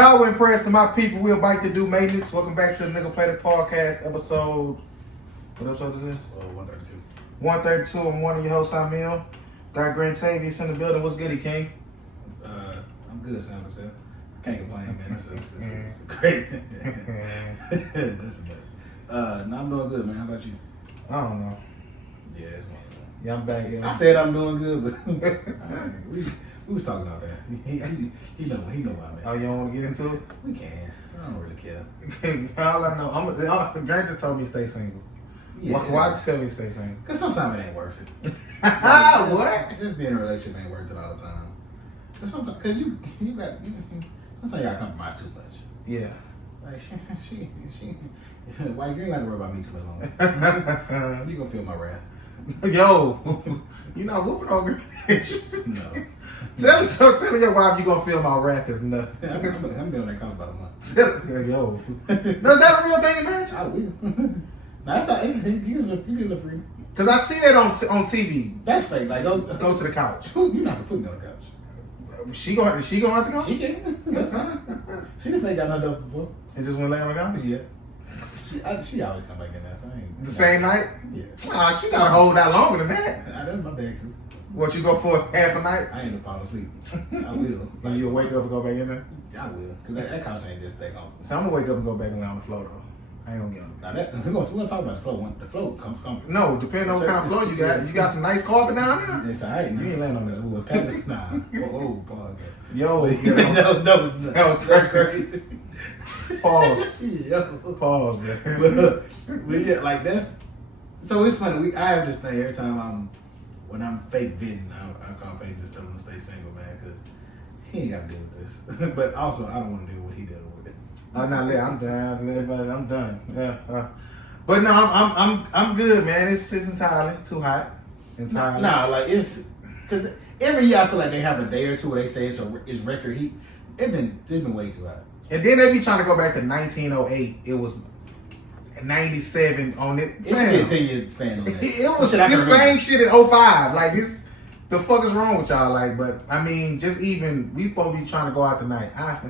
Power and prayers to my people. We're about to do maintenance. Welcome back to the Nigga Play the Podcast episode. What episode is this? 132. 132. I'm one of your hosts, Amil. Got Grant Tavius in the building. What's good, King? I'm good, Sam myself. Can't complain, man. That's great. That's the best. No, I'm doing good, man. How about you? I don't know. Yeah, it's one of them. Yeah, I'm back here. I said I'm doing good, but we was talking about that. He know what I mean. Oh, you don't want to get into it? We can. I don't really care. All I know, Grant just told me to stay single. Yeah, why just tell me to stay single? Because sometimes it ain't worth it. What? Just being in a relationship ain't worth it all the time. Because sometimes, sometimes y'all compromise too much. Yeah. Like she White, you ain't got to worry about me too much longer. You gonna feel my wrath. Yo, you not whooping on Grant. No. Tell your wife you gonna feel my wrath is nothing. Yeah, I'm doing that comes about a month. Yo. No, is that a real thing in marriage? I will. Now that's how you get a free. Cause I see that on TV. That's fake. Like go to the couch. You're not for putting me on the couch. She gonna have to go? She can. That's fine. She didn't fake got nothing up before. And just went lay on the couch? Yeah. She always come back in there. So I ain't, the same night? Yeah. Nah, she gotta hold that longer than that. That's my bag too. What, you go for half a night? I ain't gonna fall asleep. I will. And you'll wake up and go back in there? I will. Cause that couch ain't just stay comfortable. So I'm gonna wake up and go back and lay on the floor though. I ain't gonna get on Now we're gonna talk about the floor. The floor comes comfortable. No, depending on what kind of floor you got. You got some nice carpet down there? It's alright. You ain't laying on that wood. Nah. Pause. Yo, that was crazy. Pause. Yo. Pause, man. But yeah, like that's. So it's funny. I have this thing every time when I'm fake venting, I call Peyton just tell him to stay single, man, because he ain't got to deal with this. But also, I don't want to deal with what he dealing with it. I'm done. Yeah. But no, I'm good, man. It's entirely too hot. Entirely. Nah, like it's because every year I feel like they have a day or two where they say it's record heat. It's been way too hot. And then they be trying to go back to 1908. It was 97 on it. It should be a 10-year span on that. It was the same shit at 05. Like, it's the fuck is wrong with y'all? Like, but I mean, just even we supposed to be trying to go out tonight. I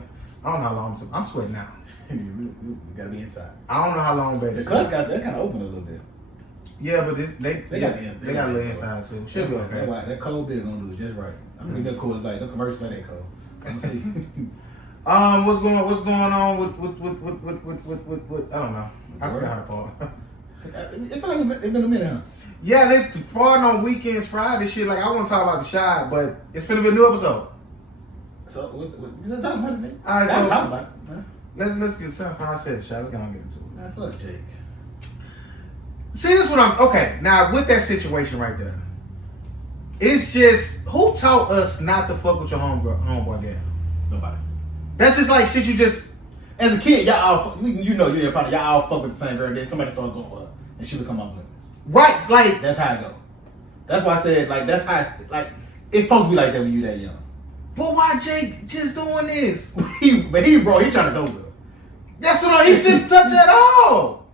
don't know how long I'm sweating now. You gotta be inside. I don't know how long, but the clutch they're kind of open a little bit. Yeah, but they got a little inside too. Should be okay. That cold beer gonna do it just right. I'm gonna get that cold like no commercials like that cold. I'm gonna see. What's going on with I don't know. I forgot how to pause. It feel like it's been a minute, huh? Yeah, this far on weekends, Friday shit. Like I want to talk about the shot, but it's finna be a new episode. So what you talking about, man? All right, so talking about. Huh? Let's get some. I said the shot. Let's go and get into it. Man, fuck Jake. See, this is what I'm okay. Now with that situation right there, it's just who taught us not to fuck with your homeboy gal? Nobody. That's just like shit. You just as a kid, y'all all you're probably y'all all fuck with the same girl. Then somebody throw a gun and she would come off limits. Right, it's like that's how it go. That's why I said like that's how it's like. It's supposed to be like that when you that young. But why Jake just doing this? He trying to go with her. That's what he shouldn't touch at all.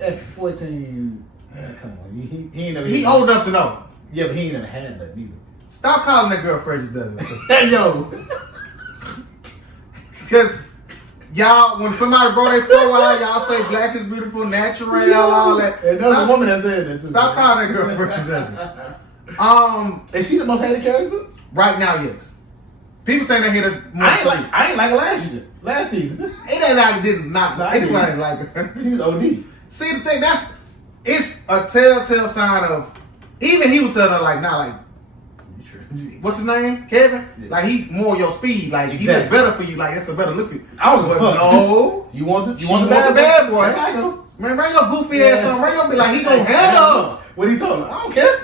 At 14, come on, he ain't never. He old enough to know. Yeah, but he ain't never had that neither. Stop calling that girl Frederick Douglass. Hey yo, because y'all, when somebody brought their flow out, y'all say black is beautiful, natural, all that. And there's a woman that said that too. Stop calling that girl Frederick Douglass. Is she the most hated character? Right now, yes. People saying they hate her more. I ain't like her last season. It ain't like it didn't not. Anybody didn't like her. She was OD. See the thing, it's a telltale sign of even he was telling her like not like what's his name? Kevin? Yeah. Like he more your speed, like exactly. He look better for you, like that's a better look for you. I was like, no. You want the bad boy. That's how I go. Man, bring your goofy ass on, bring your be like he gonna handle her. What he told her? I don't care.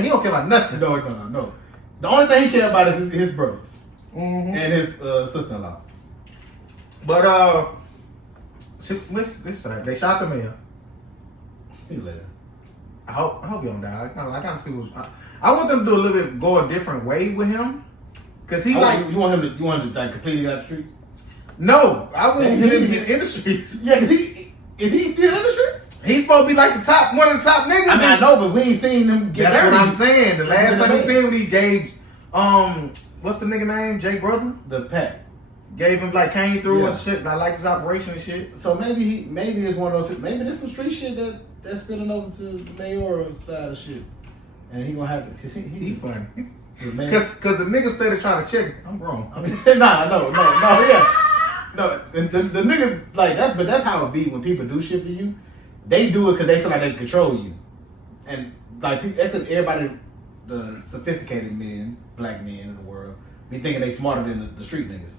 He don't care about nothing. No. The only thing he care about is his brothers and his sister-in-law. But they shot the mayor. See you later. I hope he don't die. I kind of see what I want them to do go a different way with him, cause he you want him to like completely out the streets. No, I want him to get in the streets. Yeah, cause is he still in the streets? He's supposed to be like one of the top niggas. I mean, I know, but we ain't seen him get. That's what I'm saying. The last time we seen him, he gave what's the nigga name? Jay brother? The Pat. gave him like came through and shit. I like his operation and shit. So maybe it's one of those. Maybe there's some street shit that's spilling over to the mayoral side of shit, and he gonna have to. Cause he funny. Cause the nigga started trying to check. I'm wrong. No, yeah. No, the nigga like that, but that's how it be when people do shit for you. They do it because they feel like they can control you, and like that's what everybody, the sophisticated men, black men in the world, be thinking they smarter than the street niggas.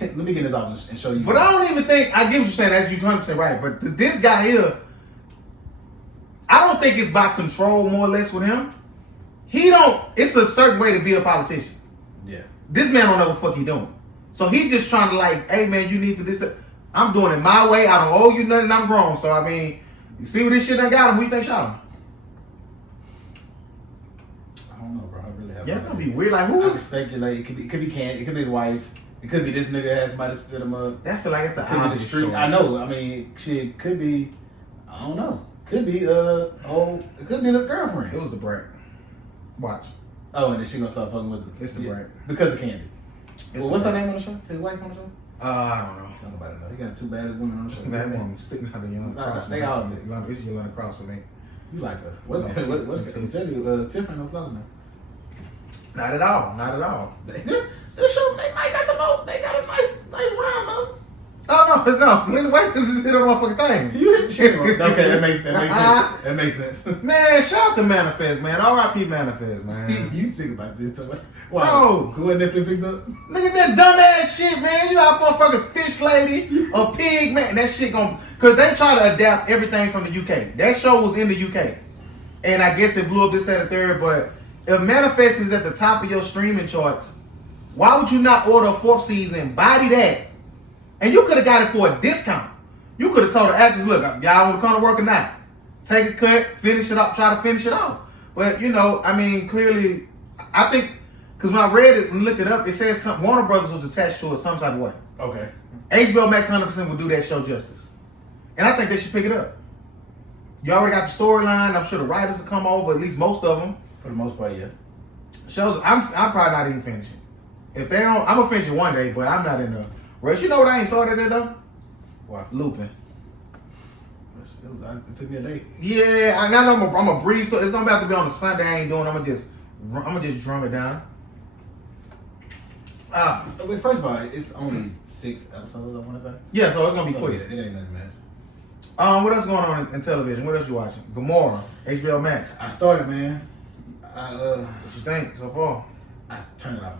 Let me get this off and show you. But I don't even think I get what you're saying. That's you 100% right. But this guy here, I don't think it's by control more or less with him. He don't. It's a certain way to be a politician. Yeah. This man don't know what the fuck he doing. So he just trying to like, hey man, you need to this. I'm doing it my way. I don't owe you nothing. I'm grown. So I mean, you see what this shit done got him? Who you think shot him? I don't know, bro. I really have. Yeah, it's gonna be weird. Like who? I just speculate. It could be Ken. It could be his wife. It could be this nigga had somebody set him up. That feel like it's the obvious street. Story. I know. I mean, shit could be. I don't know. Could be it could be the girlfriend. It was the brat. Watch. Oh, and then she gonna start fucking with It's the brat because of Candy. Well, what's her name on the show? His wife on the show? I don't know. Nobody knows. He got two bad women on the show. That woman sticking out the young cross. They all did. It's Yolanda Cross for me. You like her? What's I'm telling you, Tiffany don't slow now. Not at all. Not at all. This show they might got the most. They got a nice round though. Oh no! Anyway, hit a motherfucking thing. You hit shit. Okay, that makes sense. That makes sense. Man, shout out to Manifest, man. R.I.P. Manifest, man. You sick about this? Wow. Bro, who wasn't Netflix picked up? Look at that dumbass shit, man. You got a motherfucking fish lady, a pig, man. That shit cause they try to adapt everything from the UK. That show was in the UK, and I guess it blew up this at a third. But if Manifest is at the top of your streaming charts, why would you not order a 4th season? Body that. And you could have got it for a discount. You could have told the actors, look, y'all want to come to work or not? Take a cut, finish it up, try to finish it off. But, you know, I mean, clearly, I think, because when I read it and looked it up, it says Warner Brothers was attached to it some type of way. Okay. HBO Max 100% will do that show justice. And I think they should pick it up. You already got the storyline. I'm sure the writers will come over, at least most of them. For the most part, yeah. Shows, I'm probably not even finishing. If they don't, I'm going to finish it one day, but I'm not in the rush. You know what I ain't started there though? What? Looping. It took me a day. Yeah, I know I'm a breeze through. It's gonna have to be on a Sunday. I ain't doing. I'm gonna just drum it down. Wait, first of all, it's only 6 episodes. I want to say. Yeah, so it's gonna be quick. Yeah, it ain't nothing, man. What else going on in television? What else you watching? Gomorrah, HBO Max. I started, man. What you think so far? I turned it off.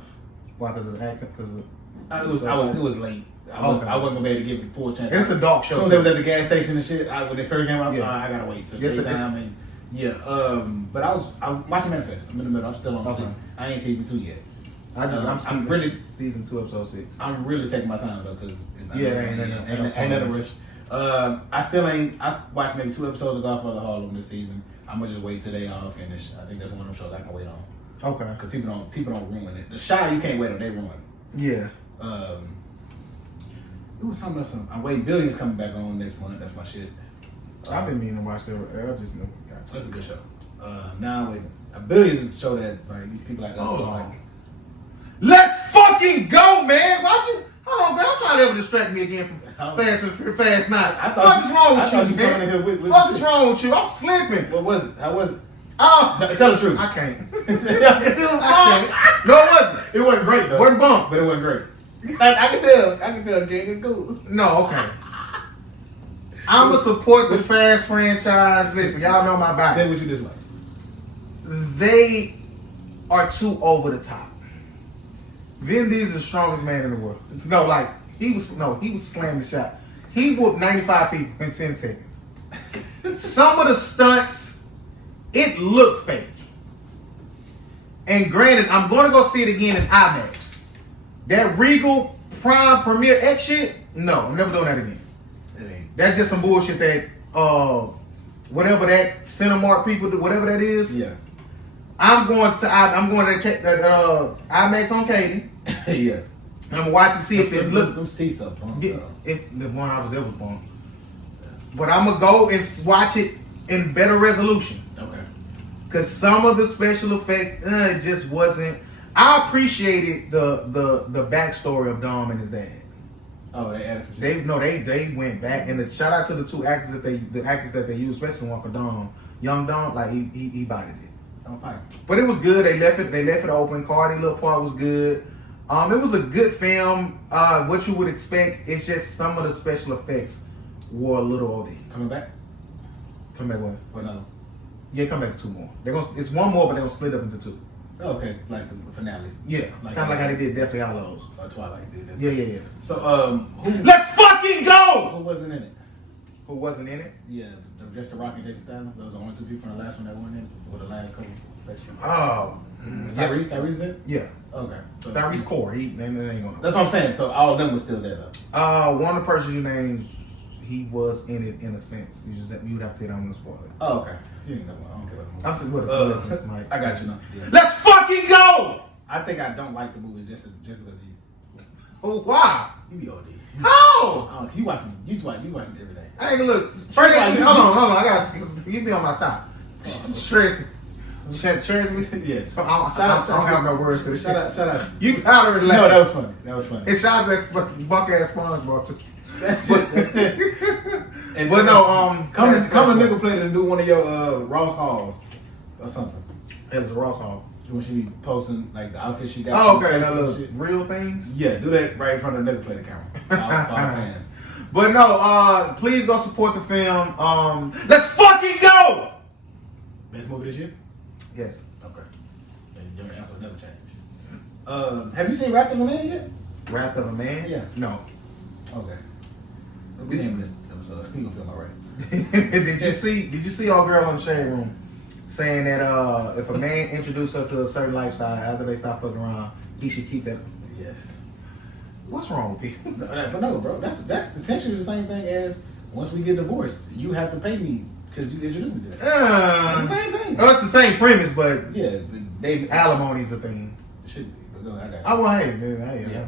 Why? Because of the accent? Because of the... It was late. I wasn't gonna be able to give it full chance. It's a dark show. So they was at the gas station and shit. When they first came out, I gotta wait till daytime. And but I was watching Manifest. I'm in the middle. I'm still on season. I ain't season 2 yet. I'm really season 2, episode 6. I'm really taking my time though, because it's not. Ain't nothing rush. I watched maybe 2 episodes of Godfather Harlem this season. I'm gonna just wait till they all finish. I think that's one of them shows I can wait on. Okay. Because people don't ruin it. The Shy you can't wait on. They ruin it. Yeah. It was something else. I'm waiting. Billions coming back on next month. That's my shit. I've been meaning to watch that. I just know. That's a good show. Now I'm waiting. Billions is a show that like people like us like. Let's fucking go, man. Why'd you? Hold on, man. I'm trying to ever distract me again from Fast 9. What is wrong with you, man? What is wrong with you? I'm slipping. What was it? How was it? Oh, no, tell the truth. I can't. I can't. No, it wasn't. It wasn't great though. Wasn't bump, but it wasn't great. I can tell. Gang, it's cool. No, okay. I'ma support the Fast franchise. Listen, y'all know my body. Say what you dislike. They are too over the top. Vin Diesel is the strongest man in the world. No, like he was slamming the shot. He whooped 95 people in 10 seconds. Some of the stunts, it looked fake. And granted, I'm gonna go see it again in IMAX. That Regal Prime Premiere X shit, no, I'm never doing that again. That's just some bullshit that whatever that Cinemark people do, whatever that is. Yeah. I'm going to IMAX on Katie. Yeah. And I'm gonna watch to see if it look. Them seats are bumped. If the one I was there was bumped. But I'm gonna go and watch it in better resolution. Okay. Cause some of the special effects, it just wasn't. I appreciated the backstory of Dom and his dad. Oh, they added some shit. They went back, and shout out to the two actors that they used, especially the one for Dom, young Dom. Like he bodied it. On fire. But it was good. They left it open. Cardi little part was good. It was a good film. What you would expect. It's just some of the special effects were a little OD. Coming back? Come back what? For another? Yeah, come back for 2 more. It's 1 more, but they're gonna split up into 2. Oh, okay, it's like some finale. Yeah, kind of like how they did Deathly Hallows. Or Twilight did that. Yeah. So, who? Let's fucking go! Who wasn't in it? Who wasn't in it? Yeah, just The Rock and Jason Statham. Those are the only 2 people from the last one that weren't in it, or the last couple. Oh, Tyrese in it? Yeah. Okay. So, Tyrese Core. They ain't gonna. That's what I'm saying. So all of them was still there though. One of the persons you named, he was in it in a sense. You would have to say I'm gonna spoil it. Oh, okay. You ain't know what. I don't care what the movie. I'm just with the listeners, Mike. I got you now. Yeah. Let's fucking go! I think I don't like the movie just because you. Oh, why? You be OD. How? You watching it every day. I ain't look. First, hold on. I got you be on my top. Tracy. Yes. I don't have no words for this. Shout out. You gotta relax. No, that was funny. And shout out to that buck ass SpongeBob too. But no, come a nickel plate and do one of your Ross hauls or something. It was a Ross haul. When she be posting like the outfit she got. Oh, okay, real things. Yeah, do that right in front of the nickel plate camera. For our fans. But no, please go support the film. Let's fucking go! Best movie this year? Yes. Okay. And your answer will never change. Have you seen Wrath of a Man yet? Wrath of a Man? Yeah. No. Okay. We name this episode. We gonna feel alright. Did you see our girl on the Shade Room saying that if a man introduced her to a certain lifestyle after they stop fucking around, he should keep that? Yes. What's wrong with people? But no, bro. That's essentially the same thing as once we get divorced, you have to pay me because you introduced me to that. It's the same thing. Oh, it's the same premise, but yeah, alimony's a thing. It should be. But go ahead. I well, hey.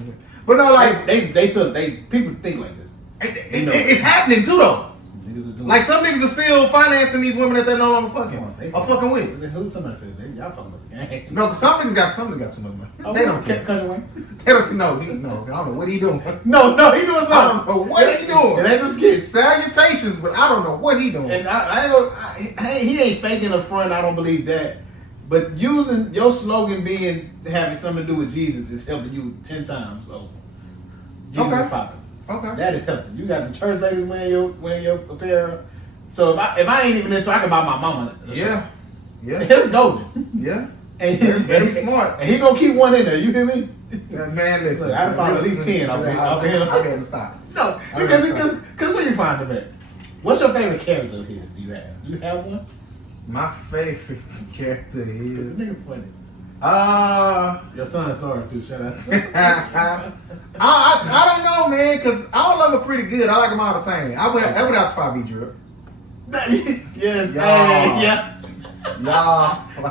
But no, like people think like this. It's happening too though. Niggas are doing like some niggas are still financing these women that they're no longer fucking fucking with. Who somebody said y'all fucking with the game? No, because some niggas got too much money. They don't care. They don't know. I don't know what he doing. No, he doing something. I don't know what he doing. It ain't them kids. Salutations, but I don't know what he doing. And he ain't faking a front. I don't believe that. But using your slogan having something to do with Jesus is helping you 10 times. So Jesus is popping. Okay. That is helping. You got the church ladies wearing your apparel. So if I ain't even into, I can buy my mama a shirt. Yeah. It's golden. Yeah. And very smart. And he gonna keep one in there. You hear me? Man, listen. Look, I done found at least 10 off him. I didn't stop. No, because where you find them at? What's your favorite character of his? Do you have? You have one? My favorite character is. This nigga funny. Your son sorry too. Shout out. I don't know, man, because all of them are pretty good. I like them all the same. I would have to probably be Drip. Yes. Yeah.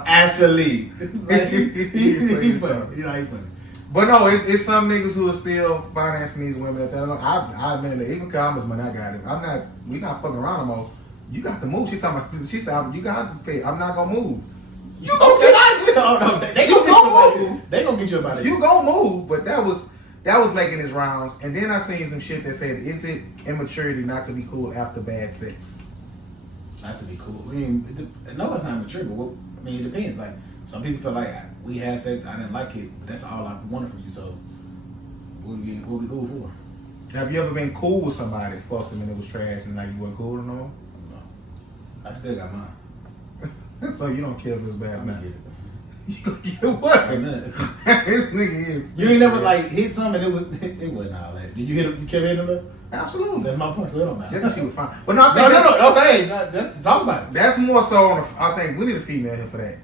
Actually, he funny. You know he funny. But no, it's some niggas who are still financing these women that they don't know. I mean, even how much money I got, we not fucking around no more. You got to move. She said, you got to pay. I'm not gonna move. You gonna get out of here. No, they gonna get you about it. You gonna move, but that was making his rounds. And then I seen some shit that said, is it immaturity not to be cool after bad sex? Not to be cool. I mean, no, it's not mature, but it depends. Like, some people feel like we had sex, I didn't like it, but that's all I wanted from you, so what we cool for? Have you ever been cool with somebody, fucked them and it was trash and like you weren't cool no more? No. I still got mine. So you don't care if it was bad or not? Get it. You gonna get what? This nigga is. You ain't never like hit something and it wasn't all that. Did you hit him? You kept hitting him though? Absolutely. That's my point. So it don't matter. Just she was fine. But no, I think no. Okay, let's talk about it. That's more so on I think we need a female here for that.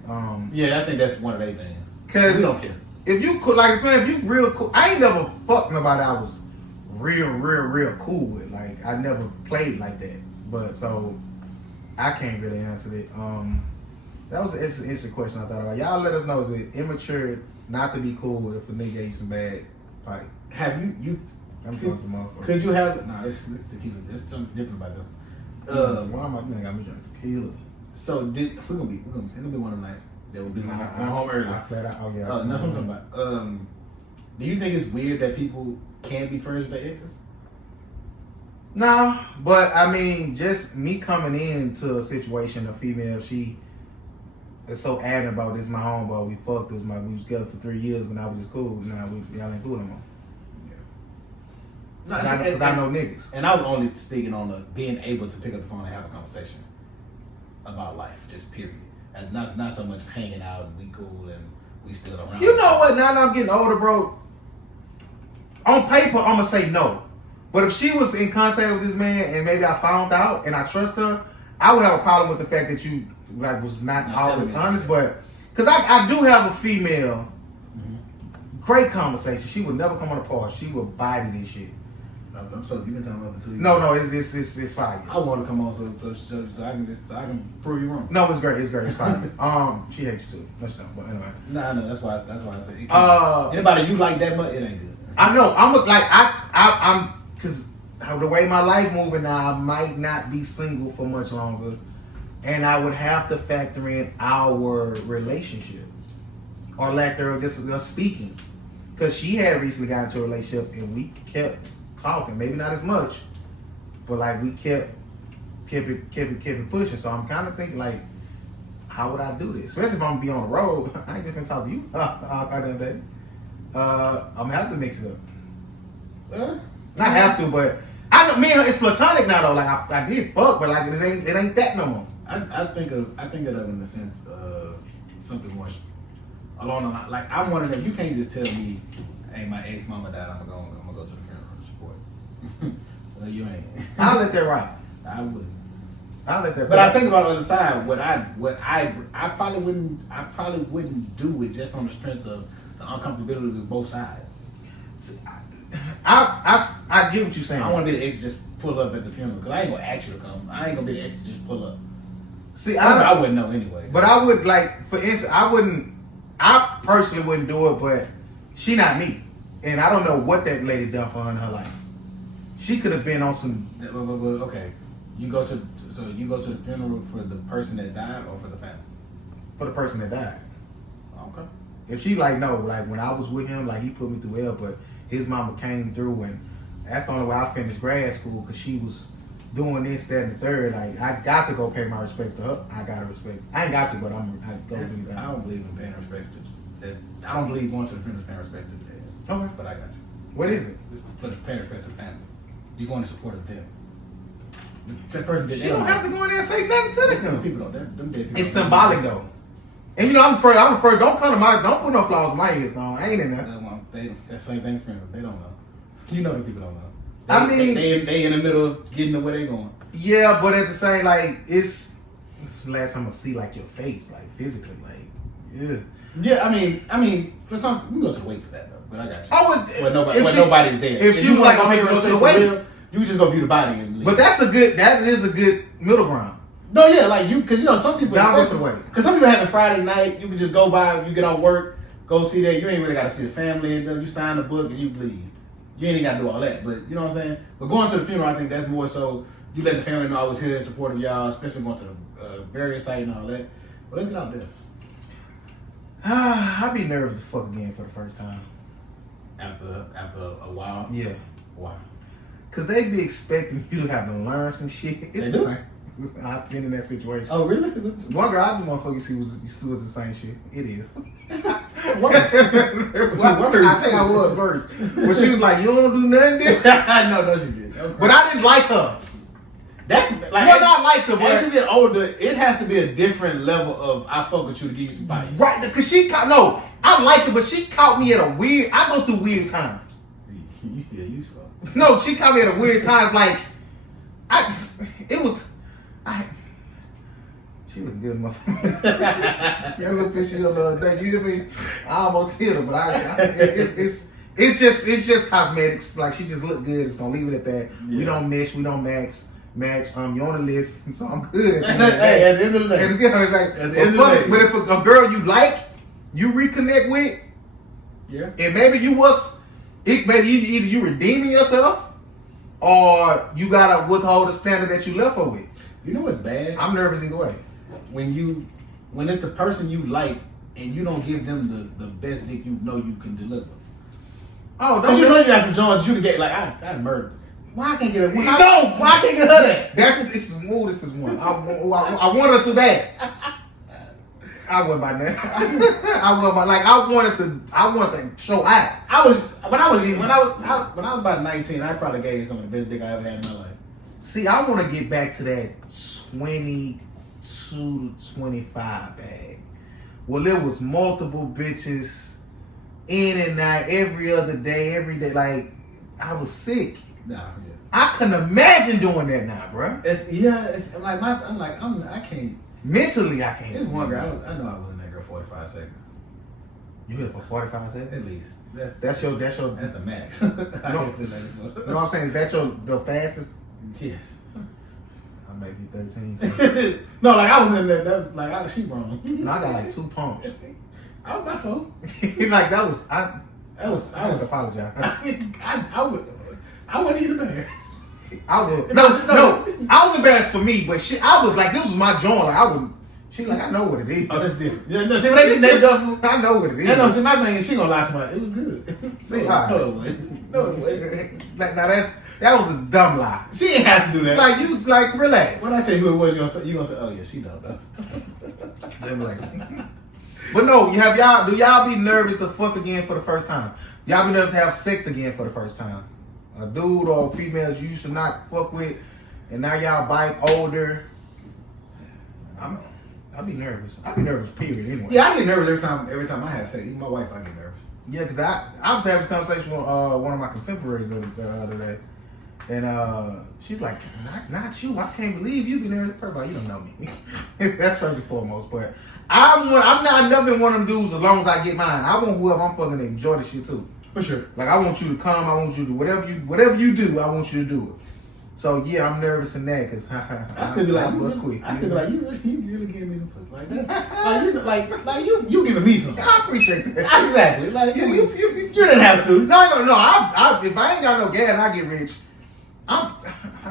Yeah, I think that's one of their things. Cause we don't care. If you could, like, if you real cool, I ain't never fucked nobody I was real cool with. Like, I never played like that. But so I can't really answer it. That was an interesting question I thought about. Y'all let us know, is it immature not to be cool if the nigga gave you some bad pipe? Have you could you have it's tequila. There's something different about that. Why am I doing? I got me drinking tequila. So it'll be one of the nights. That would be going home early. I flat out. Oh yeah. No, I'm talking about. Do you think it's weird that people can be friends with their exes? No, but I mean, just me coming into a situation, a female, she is so adamant about this. My homeboy, we fucked this. We was together for 3 years, but now we just cool. Now y'all ain't cool no more. No, Because I know niggas. And I was only speaking on being able to pick up the phone and have a conversation about life, just period. And not so much hanging out and we cool and we still around. You know what? Now that I'm getting older, bro, on paper, I'm going to say no. But if she was in contact with this man and maybe I found out and I trust her, I would have a problem with the fact that you was not always honest. But, because I do have a female, great conversation. She would never come on the pause. She would body this shit. I'm sorry, you've been talking about it for 2 years. No, it's fine. I want to come on so I can prove you wrong. No, it's great. It's fine. She hates you too. Let's know. But anyway. Nah, no, that's why I said. Anybody you like that much, it ain't good. I know. I'm because the way my life moving now, I might not be single for much longer, and I would have to factor in our relationship or lack thereof, just us speaking, because she had recently got into a relationship and we kept talking, maybe not as much, but like we kept it pushing. So I'm kind of thinking like, how would I do this? Especially if I'm gonna be on the road. I ain't just gonna talk to you all that day. I'm gonna have to mix it up. Not have to, but I know me and her, it's platonic now though. Like I did fuck, but like it ain't that no more. I think of it in the sense of something more along the line. Like I'm one of them. You can't just tell me, "Hey, my ex mama died. I'm gonna go to the funeral and support." Well, you ain't. I'll let that ride. I wouldn't. I'll let that. But I think about it all the time. I probably wouldn't do it just on the strength of the uncomfortability with both sides. I get what you're saying. I want to be the ex to just pull up at the funeral because I ain't gonna ask you to come. I ain't gonna be the ex to just pull up. See, I wouldn't know anyway. But I would like, for instance, I personally wouldn't do it, but she not me, and I don't know what that lady done for her in her life. She could have been on some. Okay, you go to the funeral for the person that died or for the family? For the person that died. Okay. If she like no, like when I was with him, like he put me through hell, but his mama came through, and that's the only way I finished grad school because she was doing this, that, and the third. Like I got to go pay my respects to her. I gotta respect. I ain't got to, but I go do that. I don't believe in paying respects to that. I don't believe going to the funeral is paying respects to the dead. Okay, but I got you. What is it? It's for paying respects to the family. You're going to support of them. That person did. She don't have to go in there and say nothing to them. People don't. Them dead people. It's symbolic though. And you know, I'm afraid. Don't put no flowers in my ears. No, I ain't in there. That same thing for them. They don't know. You know the people don't know. They in the middle of getting to where they going. Yeah, but at the same, like it's the last time I see like your face, like physically, like yeah. Yeah, I mean, for something we go to the wake for that though. But I got you. I would. Nobody's there. If she was like, I'm gonna go to the wake, you just go view the body and leave. But that is a good middle ground. No, yeah, like because some people way. Because some people having Friday night, you can just go by, you get off work, go see that. You ain't really got to see the family, and then you sign the book and you leave. You ain't got to do all that, but you know what I'm saying. But going to the funeral, I think that's more so you let the family know I was here in support of y'all, especially going to the burial site and all that. But let's get out there. I'd be nervous to fuck again for the first time. After a while. Yeah. Why? Cause they be expecting you to have to learn some shit. It's the same. I've been in that situation. Oh, really? One girl I just motherfucker see was the same shit. It is. Worse. I think I was worse. But she was like, you don't do nothing there? No, she did. Okay. But I didn't like her. That's like not like her, but as you get older, it has to be a different level of I fuck with you to give you some fight. Right, because I like her, but she caught me at a weird. I go through weird times. Yeah, you slow. No, she caught me at a weird times. Like, she was good, motherfucker. That little picture the other day. You hear me? I almost hit her, but it's just cosmetics. Like she just looked good. It's gonna leave it at that. Yeah. We don't mesh. We don't match. You're on the list, so I'm good. At the end of the day. But if a girl you like, you reconnect with, yeah, and maybe maybe either you redeeming yourself, or you gotta withhold the standard that you left her with. You know what's bad? I'm nervous either way. When you when it's the person you like and you don't give them the best dick you know you can deliver. Oh, because you know you got some joints you can get like I murdered. Why I can't get her? Why I can't get her that? This is one. I want her too bad. I wouldn't by now. I wanted to show out. When I was about 19, I probably gave some of the best dick I ever had in my life. See, I want to get back to that 22 to 25 bag. Well, there was multiple bitches in and out every other day, every day. Like, I was sick. Nah, yeah. I couldn't imagine doing that now, bro. I can't. Mentally, I can't. There's one girl, I know I was in that girl 45 seconds. You hit it for 45 seconds? At least. That's the max. You know what I'm saying? Is that the fastest? Yes. I may be 13. So. No, like I was in there. That was like she wrong. No, I got like 2 pumps. I was by 4. Like that was I apologize. I wasn't even embarrassed. I was embarrassed for me, but shit, I was like, this was my joint. Like I would. She like, I know what it is. Oh, that's different. Yeah, no, see, when they duffel, I know what it is. Yeah, no, see, my thing is she gonna lie to me. It was good. See, no, it wasn't. No, it wasn't. Like now that was a dumb lie. She ain't have to do that. Like you, like relax. When I tell you who it was, you gonna say, oh yeah, she done us. But no, do y'all be nervous to fuck again for the first time? Y'all be nervous to have sex again for the first time? A dude or females you used to not fuck with, and now y'all bite older. I'll be nervous. I'll be nervous, period, anyway. Yeah, I get nervous every time I have sex. Even my wife, I get nervous. Yeah, because I was having this conversation with one of my contemporaries the other day. And she's like, not you. I can't believe you be nervous. First of all, you don't know me. That's first and foremost. But I've never been one of them dudes as long as I get mine. I want whoever I'm fucking to enjoy the shit too. For sure. Like I want you to come. I want you to do whatever you do. I want you to do it. So yeah, I'm nervous in that because I still be like, you really giving me some pussy like that. like you giving me some. I appreciate that. Exactly. Like you didn't have to. No. I if I ain't got no gas and I get rich, I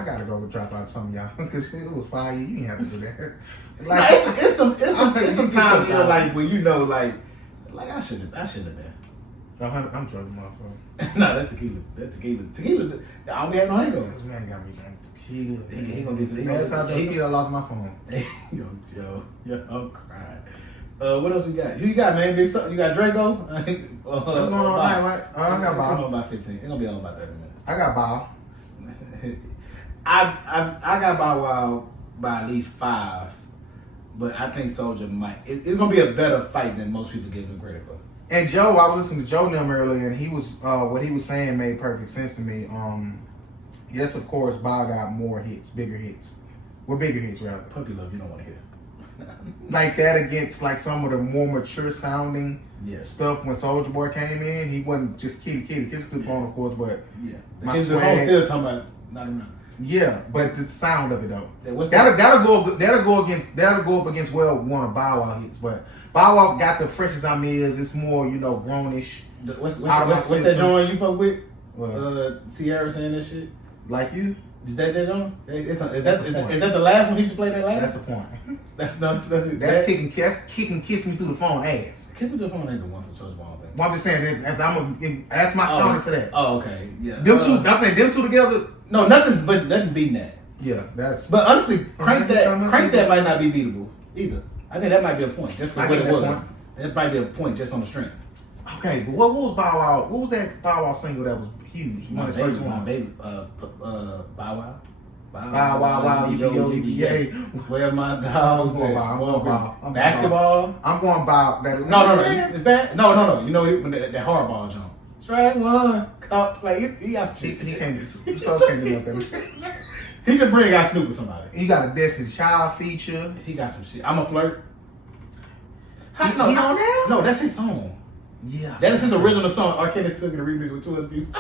gotta go and drop out some of y'all because it was 5 years. You didn't have to do that. Like it's some time in your life where you know like I should have been. I'm drunk, motherfucker. No, that's tequila. Tequila. I don't be having no hangover. This man got me drinking tequila. He gonna get Last time I drank tequila, I lost my phone. Yo, I'm crying. What else we got? Who you got, man? Big something. You got Draco? What's going on, right? I got Bow. Come on, about 15. It's gonna be on about 30 minutes. I got Bow. I got Bow Wow by at least 5, but I think Soulja might. It's gonna be a better fight than most people give him credit for. And Joe, I was listening to Joe them earlier, and he was what he was saying made perfect sense to me. Yes, of course, Bow got more hits, bigger hits. Well, bigger hits rather. Puppy love, you don't want to hear. Like that against like some of the more mature sounding stuff. When Soulja Boy came in, he wasn't just kitty. Kiss the phone, of course, but my swag. Still talking about not even. Yeah, but the sound of it though. That'll go up against one of Bow Wow hits, but Bow Wow got the freshest I'm is. It's more, grownish. What's that joint you fuck with? Sierra saying that shit. Like you? Is that joint? Is that the last one he should play that last? That's the point. That's kicking Kiss Me Through the Phone ass. Kiss Me Through the Phone ain't the one from Soulja Boy. Well, I'm just saying that's my comment to that. Oh, okay, yeah. Them two. I'm saying them two together. No, nothing beating that. Yeah, that's. But honestly, crank that might not be beatable either. I think that might be a point just for what it was. That might be a point just on the strength. Okay, but what was Bow Wow? What was that Bow Wow single that was huge? My baby, Bow Wow. Bow Wow, EPA. Where my dogs I'm going Bow. Basketball. I'm going Bow. No. You know when that hardball jump. Strike one, cup. Like he got. He can't do. So can't do nothing. He should bring out Snoop with somebody. He got a Destiny Child feature. He got some shit. I'm a flirt. He on there? No, that's his song. Yeah. That is his original song. R. Kelly took it and remixed with 2 other people.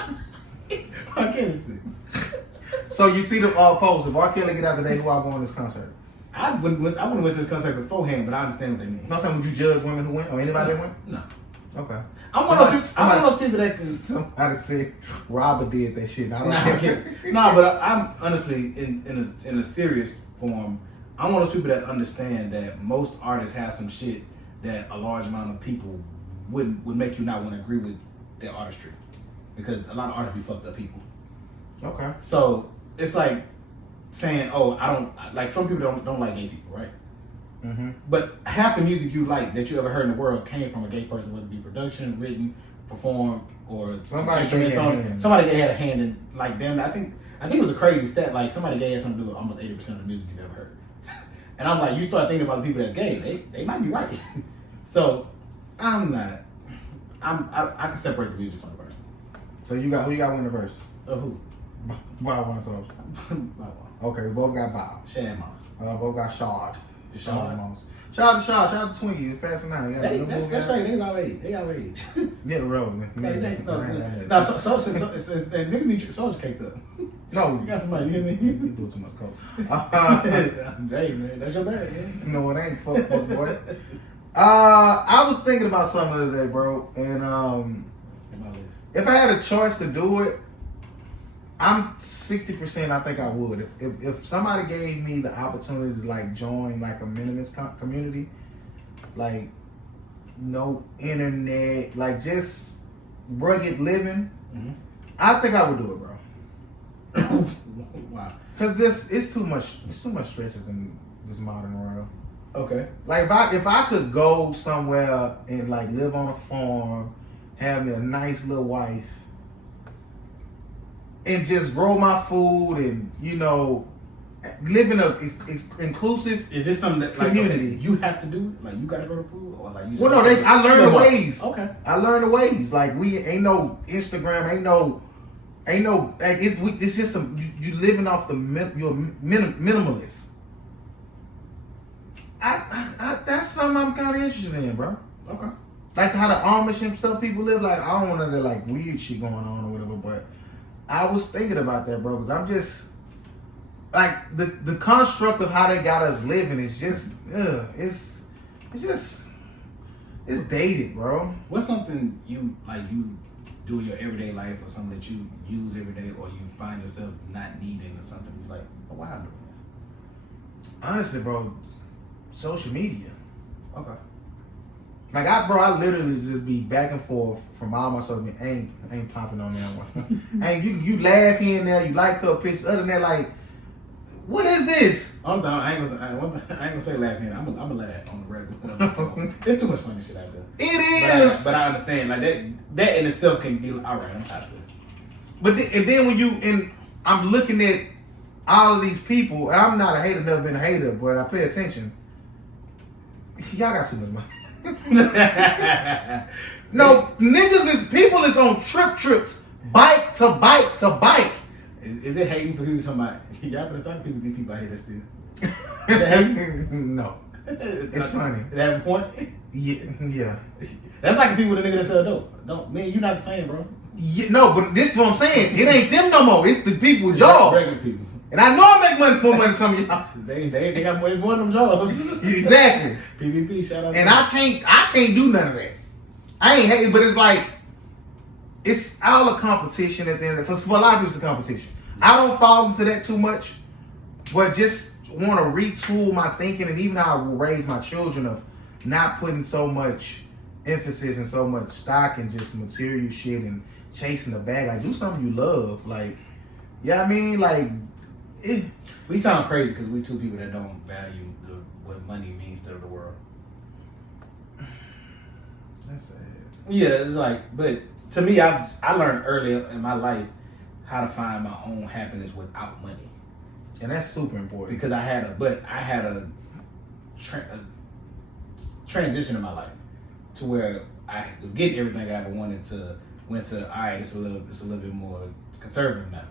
R. Kelly said. So you see the post. If R. Kelly get out today, who I go on this concert? I wouldn't have went to this concert beforehand, but I understand what they mean. No, saying would you judge women who went or anybody that went? No. Okay. I'm one of those people that can. Somebody said Robert did that shit. I don't Nah, but I'm honestly in a serious form. I'm one of those people that understand that most artists have some shit that a large amount of people would make you not want to agree with their artistry, because a lot of artists be fucked up people. Okay. So it's like saying, oh, I don't like, some people don't like gay people, right? Mm-hmm. But half the music you like that you ever heard in the world came from a gay person, whether it be production, written, performed, or somebody gay had a hand in, like, them. I think it was a crazy stat. Like, somebody gay had something to do with almost 80% of the music you've ever heard. And I'm like, you start thinking about the people that's gay, they might be right. So I can separate the music from the verse. So who you got winning the verse? Of who? Bow Wow Soulja. Okay, we both got Bow. Shad Moss. Both got Shard. Shard. Shout out to Shaw. Shout out to Twinkie. Fast and Nine. That's straight. They got age. Yeah, bro. No, niggas be Soulja caked up. No, you got somebody. You hear me? You do too much coke. Hey man, that's your bad. Man. No, it ain't. Fuck boy. I was thinking about something the other day, bro, and if I had a choice to do it, I'm 60%. I think I would. If somebody gave me the opportunity to like join like a minimalist community, like no internet, like just rugged living, I think I would do it, bro. Wow. Cause it's too much stresses in this modern world. Okay. Like if I could go somewhere and like live on a farm, have me a nice little wife, and just grow my food and, you know, live in a inclusive Is this something that like community. Okay, you have to do? Like you gotta go to food, or like you? Well, no, I learned the ways. Okay. I learned the ways. Like we ain't no Instagram, ain't no like it's just some you living off you're minimalist. I that's something I'm kind of interested in, bro. Okay. Like how the Amish and stuff people live. Like I don't want none of that like weird shit going on or whatever, but I was thinking about that, bro, because I'm just like the construct of how they got us living is just it's dated, bro. What's something you do in your everyday life, or something that you use every day, or you find yourself not needing, or something you're like, oh, why I'm doing this? Honestly, bro, social media. Okay. Like I literally just be back and forth from all my social media. Ain't popping on that one. And you laugh here and there, you like her pictures. Other than that, like, what is this? I ain't gonna say laugh here. I'm gonna laugh on the regular. There's too much funny shit out there. It is. But I understand, like that in itself can be like, all right, I'm tired of this. But then I'm looking at all of these people, and I'm not a hater, never been a hater, but I pay attention. Y'all got too much money. No, people is on trips, bike to bike to bike. Is it hating for people talking about, y'all better stop people, these people out here that steal? Is that hating? No. It's funny. At that point? Yeah. That's like the people with a nigga that sell dope. No, man, you're not the same, bro. Yeah, no, but this is what I'm saying. It ain't them no more. It's the people with jobs. Regular people. And I know I make more money than some of y'all. They got more than one of them jobs. Exactly. PvP, shout out. And I can't do none of that. I ain't hating, but it's like it's all a competition at the end of it. For a lot of people, it's a competition. I don't fall into that too much, but just want to retool my thinking, and even how I will raise my children of not putting so much emphasis and so much stock in just material shit and chasing the bag. Like, do something you love. Like, yeah, I mean, like, we sound crazy because we two people that don't value what money means to the world. That's sad. Yeah, it's like, but to me, I learned earlier in my life how to find my own happiness without money, and that's super important because I had a transition in my life to where I was getting everything I ever wanted to went to all right, it's a little bit more conservative now,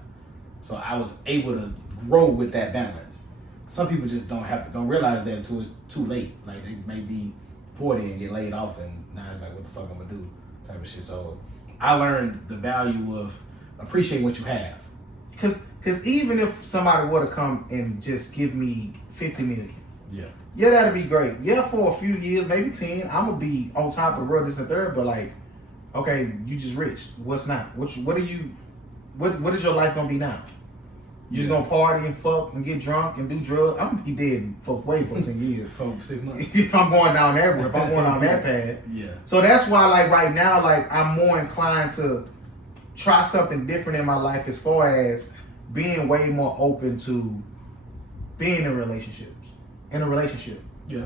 so I was able to grow with that balance. Some people just don't realize that until it's too late. Like they may be 40 and get laid off, and now it's like, what the fuck I'm gonna do, type of shit. So I learned the value of appreciating what you have. Cause even if somebody were to come and just give me 50 million, yeah, that'd be great. Yeah, for a few years, maybe 10, I'm gonna be on top of the world, this and third. But like, okay, you just rich. What's not? What is your life gonna be now? You just gonna party and fuck and get drunk and do drugs. I'm gonna be dead for 10 years. For 6 months. If I'm going down that road, if I'm going down that path. Yeah. So that's why, like right now, like I'm more inclined to try something different in my life as far as being way more open to being in relationships. In a relationship. Yeah.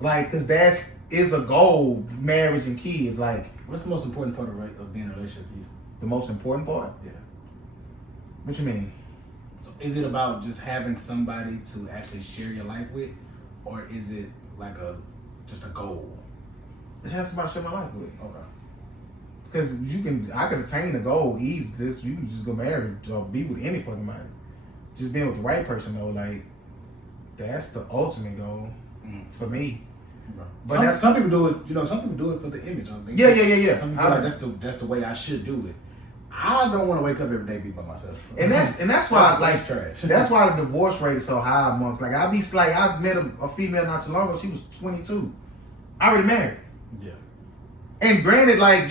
Like, cause is a goal, marriage and kids. Like, what's the most important part of being in a relationship for you? The most important part? Yeah. What you mean? So is it about just having somebody to actually share your life with, or is it like just a goal? It has somebody to share my life with. Okay. Because I could attain the goal easy. You can just go marry or be with any fucking body. Just being with the right person though, like that's the ultimate goal for me. Okay. But some people do it. Some people do it for the image. Yeah. Some people feel like that's the way I should do it. I don't want to wake up every day and be by myself. And that's why like trash. That's why the divorce rate is so high amongst like I met a female not too long ago. She was 22, already married. Yeah. And granted, like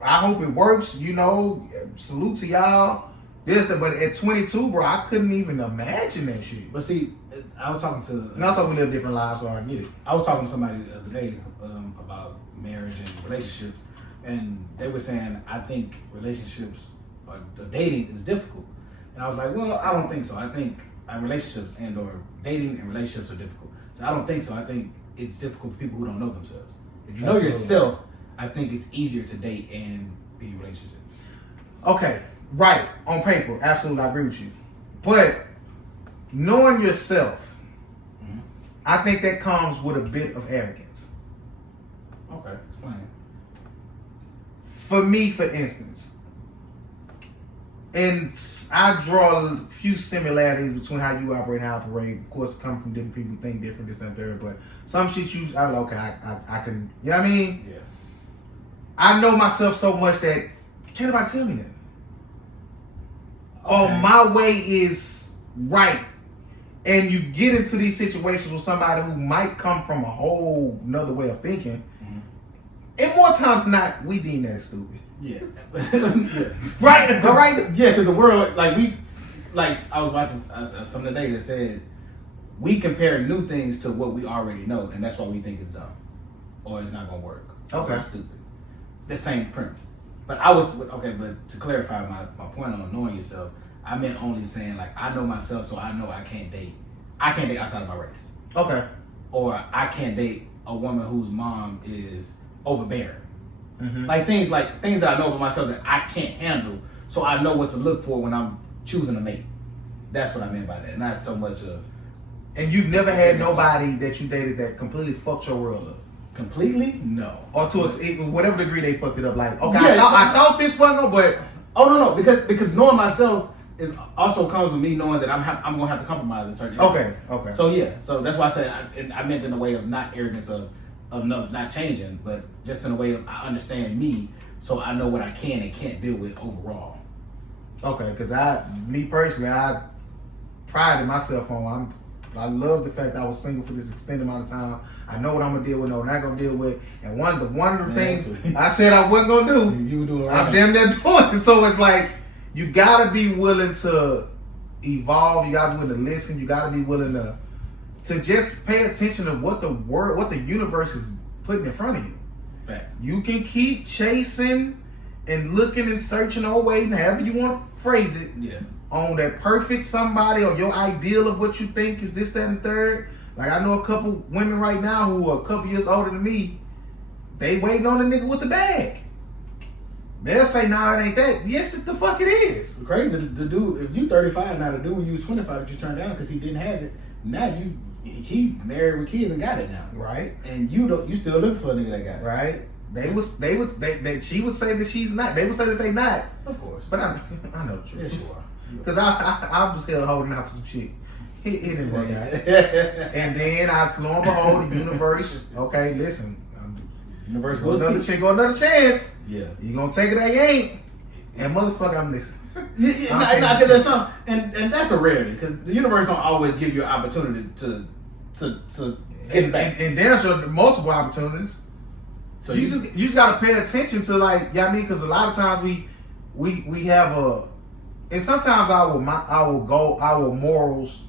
I hope it works. Salute to y'all. But at 22, bro, I couldn't even imagine that shit. But see, I was talking to. And also, we live different lives, so I get it. I was talking to somebody the other day about marriage and relationships, and they were saying, I think relationships or dating is difficult. And I was like, well, I don't think so. I think relationships or dating and relationships are difficult. So I don't think so. I think it's difficult for people who don't know themselves. If you know yourself, I think it's easier to date and be in a relationship. Okay, right. On paper, absolutely, I agree with you. But knowing yourself, I think that comes with a bit of arrogance. Okay, explain. For me, for instance, and I draw a few similarities between how you operate and how I operate. Of course, coming from different people, think different, this and third. But some shit I'm like, okay, I can, you know what I mean? Yeah. I know myself so much that can't nobody tell me that. Okay. Oh, my way is right. And you get into these situations with somebody who might come from a whole nother way of thinking. And more times than not, we deem that as stupid. Yeah. Yeah. Right? Yeah, because the world, I was watching something today that said, we compare new things to what we already know, and that's why we think it's dumb. Or it's not going to work. Okay. Or it's stupid. The same premise. But but to clarify my point on knowing yourself, I meant only saying, I know myself, so I know I can't date. I can't date outside of my race. Okay. Or I can't date a woman whose mom is overbearing. Mm-hmm. Things that I know about myself that I can't handle, so I know what to look for when I'm choosing a mate. That's what I meant by that. Not so much of. And you've never had nobody that you dated that completely fucked your world up? Completely? No. Or to whatever degree they fucked it up. I thought this wasn't, but no, because knowing myself is also comes with me knowing that I'm gonna have to compromise in certain areas. Okay. So that's why I said I meant in a way of not arrogance of not changing, but just in a way of I understand me, so I know what I can and can't deal with overall. Okay, because me personally, I prided myself on. I love the fact that I was single for this extended amount of time. I know what I'm gonna deal with, know what I'm not gonna deal with, and one of the things I said I wasn't gonna do, you were doing right. I'm damn near doing it. So it's like you gotta be willing to evolve. You gotta be willing to listen. You gotta be willing to just pay attention to what the universe is putting in front of you. Facts. You can keep chasing and looking and searching or waiting, however you want to phrase it. Yeah. On that perfect somebody or your ideal of what you think is this, that, and third. I know a couple women right now who are a couple years older than me. They waiting on the nigga with the bag. They'll say, "Nah, it ain't that." Yes, the fuck it is. Crazy. The dude, if you 35 now, the dude you was 25 that you turned down because he didn't have it. Now he married with kids and got it now. Right. And you still looking for a nigga that got it. Right. She would say that she's not. They would say that they not. Of course. But I know the truth. Yes, you are. Because I was still holding out for some shit. It didn't work out. And then lo and behold, the universe, okay, listen. Universe go another chance. Yeah. You gonna take it or you ain't. And motherfucker, I'm listening. Because there's some, and that's a rarity, because the universe don't always give you an opportunity to get it back. And there's multiple opportunities. So you just gotta pay attention to because a lot of times we have And sometimes our morals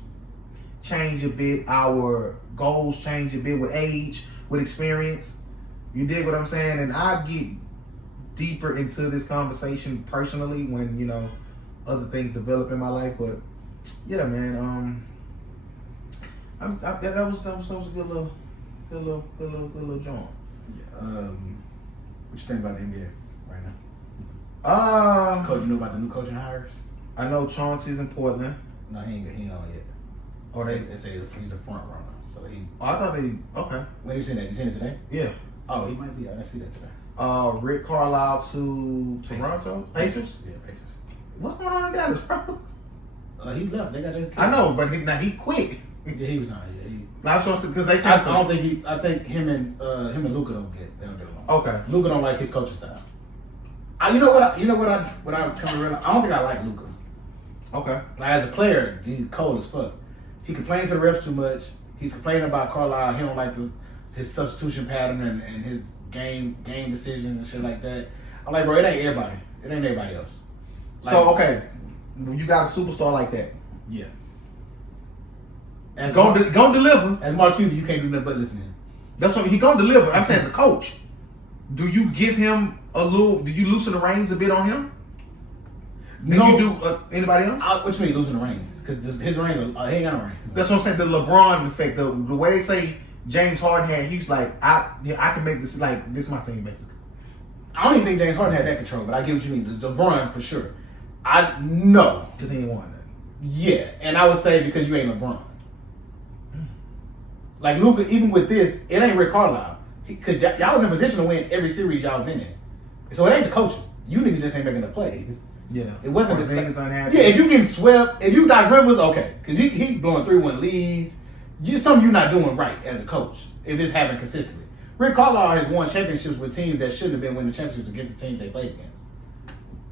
change a bit, our goals change a bit with age, with experience. You dig what I'm saying? And I get deeper into this conversation personally when, you know, other things develop in my life. But yeah, man, that was a good little joint. What you think about the NBA right now? Coach, you know about the new coaching hires? I know Chauncey's in Portland. No, he ain't on yet. Oh, they say he's the front runner. So he. Oh, I thought they. Okay. When you seen that? You seen it today? Yeah. Oh, he might be. I didn't see that today. Rick Carlisle to Toronto Pacers. Yeah, Pacers. What's going on in Dallas, bro? He left. They got Jason Kidd. I know, but he quit. Yeah, he was on. Yeah, I was supposed to because they said I don't think he. I think him and Luka don't get along. Okay. Luka don't like his coaching style. You know what I come to realize? I don't think I like Luka. Okay. Like as a player, he's cold as fuck. He complains to the refs too much. He's complaining about Carlisle. He don't like his substitution pattern and his game decisions and shit like that. I'm like, bro, it ain't everybody. It ain't everybody else. Like, so okay, when you got a superstar like that, yeah. Gonna deliver. As Mark Cuban, you can't do nothing but listen to him. That's what he gonna deliver. I'm saying as a coach, do you give him do you loosen the reins a bit on him? Than you do anybody else? What you mean losing the reins? Because his reins he ain't got no reins. That's what I'm saying. The LeBron effect, the way they say James Harden had, he was like, I can make this like this is my team basically. I don't even think James Harden had that control, but I get what you mean. The LeBron for sure. I know because he ain't won that. Yeah, and I would say because you ain't LeBron. Like Luka, even with this, it ain't Rick Carlisle because y'all was in position to win every series y'all been in. So it ain't the coaching. You niggas just ain't making the plays. Yeah, it wasn't the niggas unhappy. Yeah, if you getting swept, if you Doc Rivers, okay, because he blowing 3-1 leads. Something you're not doing right as a coach if it's happening consistently. Rick Carlisle has won championships with teams that shouldn't have been winning championships against the teams they played against.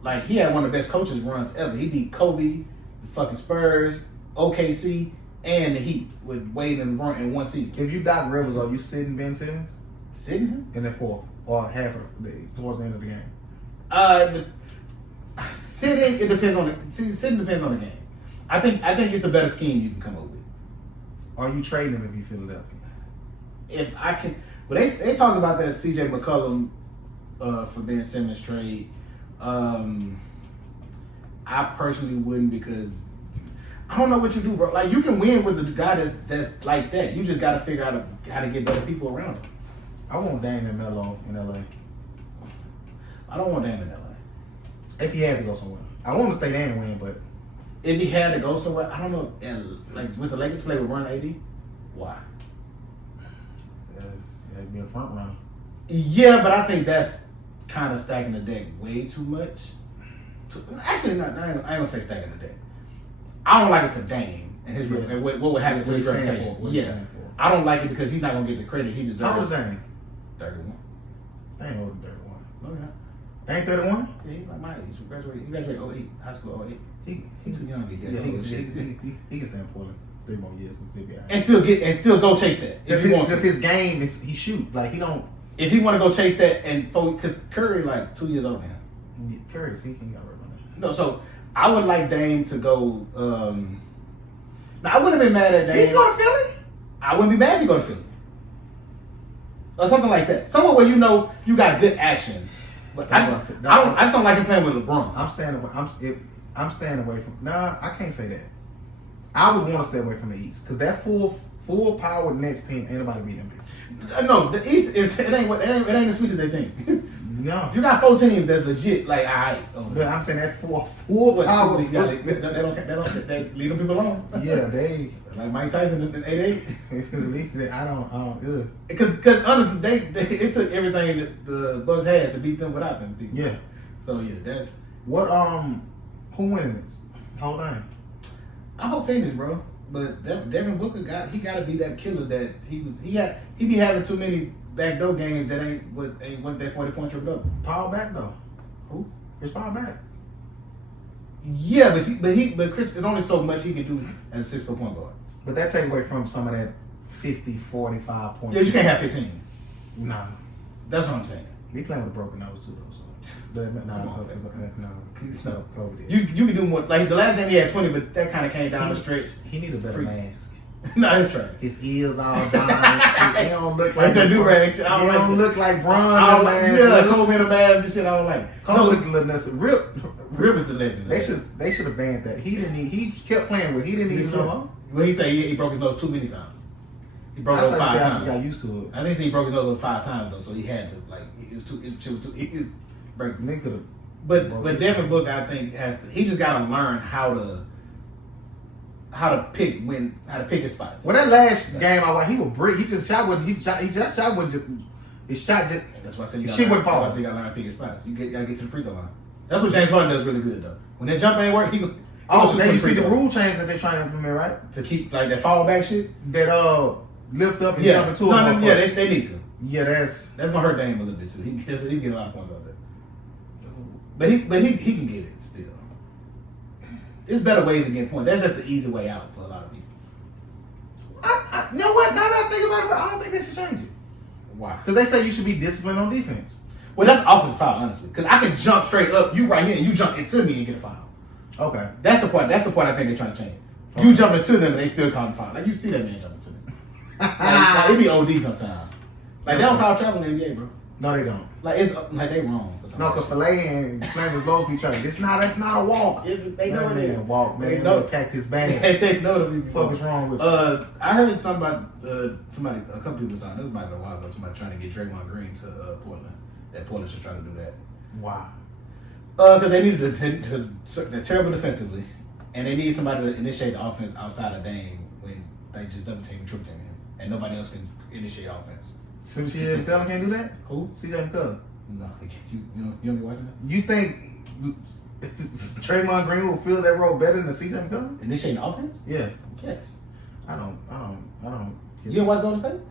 Like he had one of the best coaches runs ever. He beat Kobe, the fucking Spurs, OKC, and the Heat with Wade and LeBron in one season. If you Doc Rivers, are you sitting Ben Simmons? Sitting him in the fourth or half of the towards the end of the game? Sitting depends on the game. I think it's a better scheme you can come up with. Are you trading him if you Philadelphia? If I can, well they talked about that CJ McCollum for Ben Simmons trade. I personally wouldn't because I don't know what you do, bro. Like you can win with the guy that's like that. You just got to figure out how to get better people around him. I want Damian Melo in LA. I don't want Damian in LA. If he had to go somewhere, I want him to stay there and win, but if he had to go somewhere, I don't know. And like with the Lakers play with Ron AD, why? It'd be a front runner. Yeah, but I think that's kind of stacking the deck way too much. Actually, not. I ain't gonna say stacking the deck. I don't like it for Dame and his and what would happen to his reputation. Yeah, I don't like it because he's not gonna get the credit he deserves. How old is Dame? 31. They ain't older than 31. No, you're not. They ain't 31? Yeah, he's like my age. He graduated 08, high school 08. He's too young to get. Yeah, he can stay in Portland 3 more years and still be out. And still go chase that. Just his game is he shoot like he don't. If he want to go chase that and because Curry like 2 years old now. Yeah, Curry, he can got work on that. No, so I would like Dame to go. Now I wouldn't have been mad at Dame. He go to Philly? I wouldn't be mad if he go to Philly or something like that. Somewhere where you know you got good action. But I just don't like him playing with LeBron. I'm staying away from. Nah, I can't say that. I would want to stay away from the East because that full power Nets team ain't nobody beat them. No, the East is it ain't as sweet as they think. No, you got 4 teams that's legit. Like alright, but I'm saying that full power. They leave them people alone. Yeah, they like Mike Tyson in 88. At least I don't. Because honestly, they it took everything that the Bucks had to beat them without them. Yeah. So yeah, that's what. Who winning this? Hold on. I hope Phoenix, bro. But Devin Booker got to be that killer that he be having too many backdoor games that ain't what that 40-point triple double. Paul back though. Who? Chris Paul back. Yeah, but Chris, there's only so much he can do as a 6-foot point guard. But that take away from some of that 50, 45 points. Yeah, you can't have 15. Nah. That's what I'm saying. He playing with a broken nose too, though. So no, he's not COVID. You can do more. Like the last game he had 20, but that kind of came down the stretch. He need a better mask. No, that's right. His ears all down. He don't look like that do rag. He don't look like Bron. Yeah, Kobe in a mask and shit. I don't like. Kobe looked a little nuts. Rip is the legend. They should have banned that. He didn't need. He kept playing with. He didn't need to know. Well, he said he broke his nose too many times. He broke it 5 times. I just got used to it. I think he broke his nose 5 times though, so he had to like it was too. Break. Nigga, but Devin Booker, I think has to. He just got to learn how to pick his spots. Well, that last game I watched, he was brick. He just shot with. He just shot with. His shot just. That's why I said you wouldn't fall. That's why I said you got to learn how to pick his spots. You gotta get to the free throw line. That's what James Harden does really good though. When that jump ain't work, he. Then you see the rule change that they're trying to implement, right? To keep like that fall back shit. That lift up and jump into it. Yeah, they need to. Yeah, that's gonna hurt Dame a little bit too. He can get a lot of points out there. But he can get it still. There's better ways to get points. That's just the easy way out for a lot of people. You know what? Now that I think about it, I don't think they should change it. Why? Because they say you should be disciplined on defense. Well, that's offensive foul, honestly. Because I can jump straight up, you right here, and you jump into me and get a foul. Okay. That's the part I think they're trying to change. You jump into them and they still call the foul. Like you see that man jumping to them. like it be OD sometimes. Like they don't call travel in the NBA, bro. No, they don't. Like it's like they wrong for something. No, because Filet and Flamers Lowe's be trying. That's not a walk. They know it is. Walk, man. They know. Packed his bag. They know the people. Fuck is wrong with I heard somebody, a couple people talking. This might have been a while ago. Somebody trying to get Draymond Green to Portland. That Portland should try to do that. Why? Because they needed they're terrible defensively, and they need somebody to initiate the offense outside of Dame when they just double team and triple team him, and nobody else can initiate offense. CJ McCollum can't do that? Who? CJ McCollum. No, you don't be watching that? You think Draymond Green will fill that role better than CJ McCollum? Initiating offense? Yeah. Yes. I don't. You didn't watch Golden State?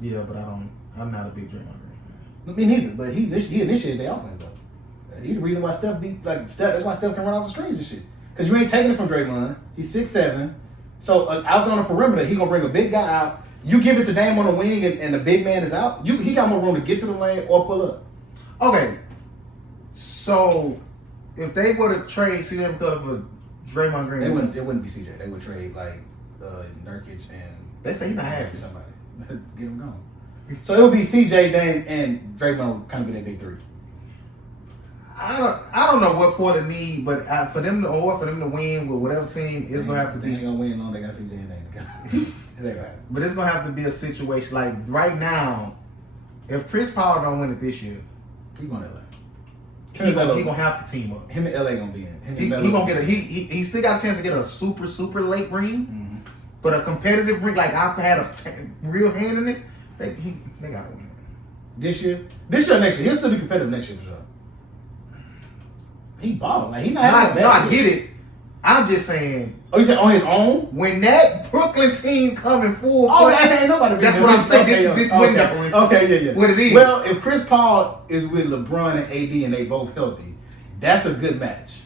Yeah, but I'm not a big Draymond Green fan. Me neither. But he initiates the offense though. He's the reason why Steph that's why Steph can run off the strings and shit. Because you ain't taking it from Draymond. He's 6'7". So out on the perimeter, he gonna bring a big guy out. You give it to Dame on the wing and the big man is out. He got more room to get to the lane or pull up. Okay. So if they were to trade CJ McCollum for Draymond Green, it wouldn't be CJ. They would trade like Nurkic and they say he's not happy. Somebody get him going. So it would be CJ, Dame, and Draymond kind of be that big three. I don't know what Portland need, but for them to win with whatever team, it's gonna have to be. They ain't gonna win long. They got CJ and Dame. But it's gonna have to be a situation like right now. If Chris Paul don't win it this year, he going to LA. He gonna have to team up. Him and LA gonna be in. He gonna get he still got a chance to get a super late ring, but a competitive ring like I've had a real hand in this. They gotta win this year. Next year, he'll still be competitive next year for sure. He balling like he not. I get it. I'm just saying. Oh, you said on his own? When that Brooklyn team coming full, ain't nobody. That's what I'm saying. This window is what it is. Well, if Chris Paul is with LeBron and AD and they both healthy, that's a good match.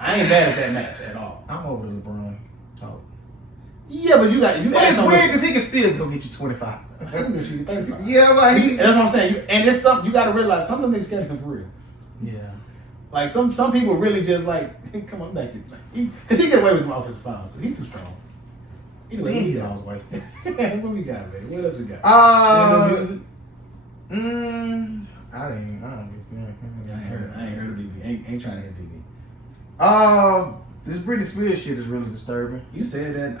I ain't mad at that match at all. I'm over the LeBron talk. Yeah, but you. But it's weird because he can still go get you 25. He can get you 35. Yeah, but that's what I'm saying. And it's something you got to realize. Some of them niggas can't for real. Yeah. Like some people really just like, come on back here. Because he get away with my offensive fouls, so he's too strong. Anyway, he always white. What we got, man? What else we got? Music? I ain't heard of BB. Ain't trying to hit BB. This Britney Spears shit is really disturbing. You said that.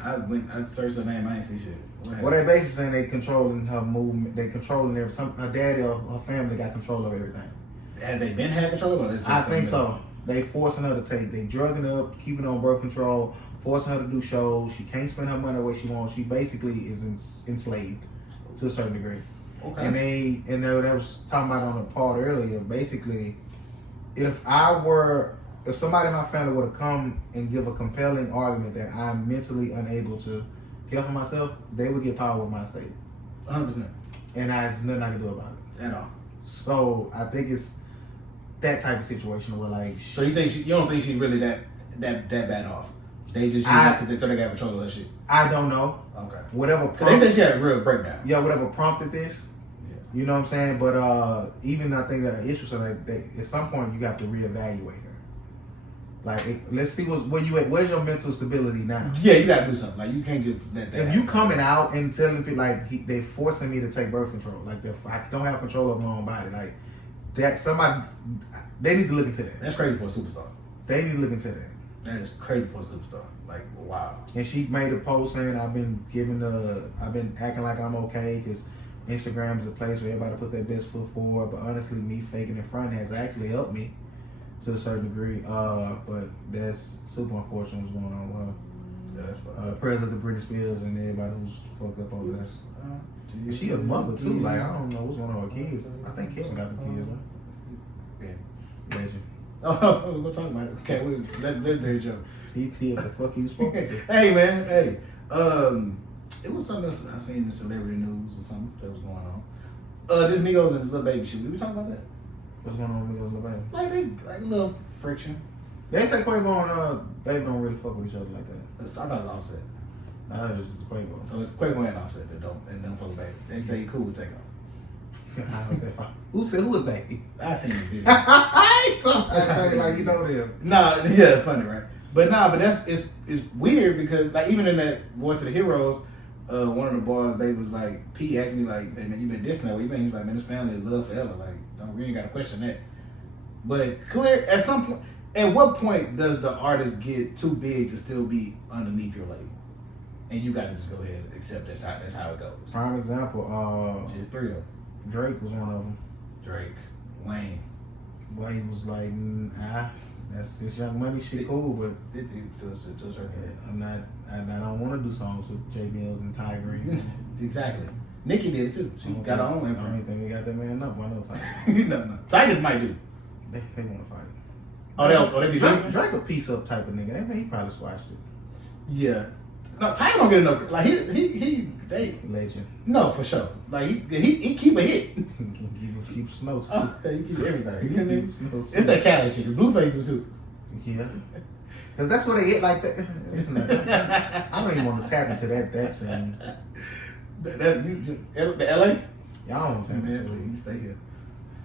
I searched her name. I ain't see shit. Well, they basically saying they controlling her movement. They controlling everything. Her daddy or her family got control of everything. Have they been had control or just I think so. They forcing her to they drugging her up, keeping her on birth control, forcing her to do shows. She can't spend her money the way she wants. She basically is enslaved to a certain degree. Okay. And they was talking about on the part earlier. Basically, if somebody in my family would have come and give a compelling argument that I'm mentally unable to care for myself, they would get power with my estate. 100%. And there's nothing I can do about it at all. So I think it's that type of situation where like. So you don't think she's really that bad off? They just use that because they got control of her shit. I don't know. Okay. Whatever. They said she had a real breakdown. Yeah, whatever prompted this. Yeah. You know what I'm saying? But even I think that issue, so that at some point you have to reevaluate her. Like, let's see where you at. Where's your mental stability now? Yeah, you gotta do something. Like, you can't just let that. If you coming out and telling people like they forcing me to take birth control, like I don't have control of my own body, like that somebody they need to look into that. That's crazy for a superstar. They need to look into that. That is crazy for a superstar. Like, wow. And she made a post saying I've been acting like I'm okay because Instagram is a place where everybody put their best foot forward. But honestly, me faking in front has actually helped me to a certain degree. But that's super unfortunate what's going on with her. Yeah, that's fine. President of Britney Spears and everybody who's fucked up over this. She a mother too. Like, I don't know what's going on with kids. I think Kevin got the kids, right? Yeah. Legend. Oh, we're talking about it. Okay, let's do a joke. He did the fuck he was supposed to. Hey man, hey. It was something else I seen in the celebrity news or something that was going on. This Migos and Lil Baby shit. Did we talk about that? What's going on with Migos and Lil Baby? Like a little friction. They say Quavo and Baby don't really fuck with each other like that. I thought it was Offset. Nah, that was just Quavo. So it's Quavo and Offset that don't fuck with Baby. They say he cool with Takeoff. Who said who was that? I seen the video. I ain't talking like you know them. Nah, yeah, funny, right? But that's it's weird because like even in that Voice of the Heroes, one of the boys, Baby was like, P asked me like, hey man, you been dissing that way, you been? He was like, man, this family is love forever. Like, we ain't gotta question that. But clear at some point, at what point does the artist get too big to still be underneath your label? And you gotta just go ahead and accept that's how it goes. Prime example, Just three of them. Drake was one of them. Drake, Wayne. Wayne was like, that's this Young Money shit cool, but I don't want to do songs with J Mills and Ty Green. Exactly. Nicki did it too. She got her own I imprint. don't think they got that man up. Why no Ty? No. Tigers might do. They want to fight. Oh, they be Drake a piece up type of nigga. He probably squashed it. Yeah. No, Tiger don't get enough. Like they Legend. No, for sure. Like he keep a hit. keep snow too. Oh, he keep everything. You know what I mean? Snow too. It's that Cali shit. 'Cause Blueface do too. Yeah. Cause that's what they hit like that. I don't even want to tap into that scene. The LA? Yeah, I don't want to tap into it. You stay here.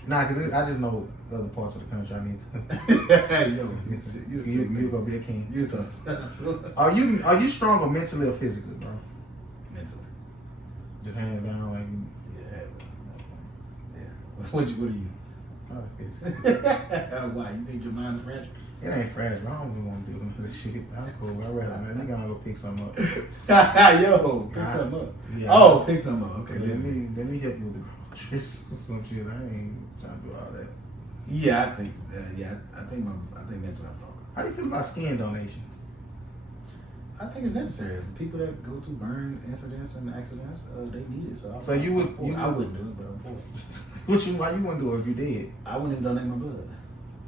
Nah, cause I just know other parts of the country I need to. Yo, you're gonna be a king. You tough. Are you stronger mentally or physically, bro? Mentally. Just hands down, like. Yeah. What are you? Probably physically. Why? You think your mind is fragile? It ain't fragile. I don't even want to do this shit. I'm cool. I'd rather let me go pick something up. Yo, pick something up. Yeah. Oh, pick something up. Okay. Let me help you with the groceries or some shit. I ain't trying to do all that. Yeah, I think. I think mentally I'm strong. How you feel about skin donations? I think it's necessary. People that go through burn incidents and accidents, they need it. So I wouldn't do it, but I'm for it. Why you wouldn't do it if you did? I wouldn't even donate my blood.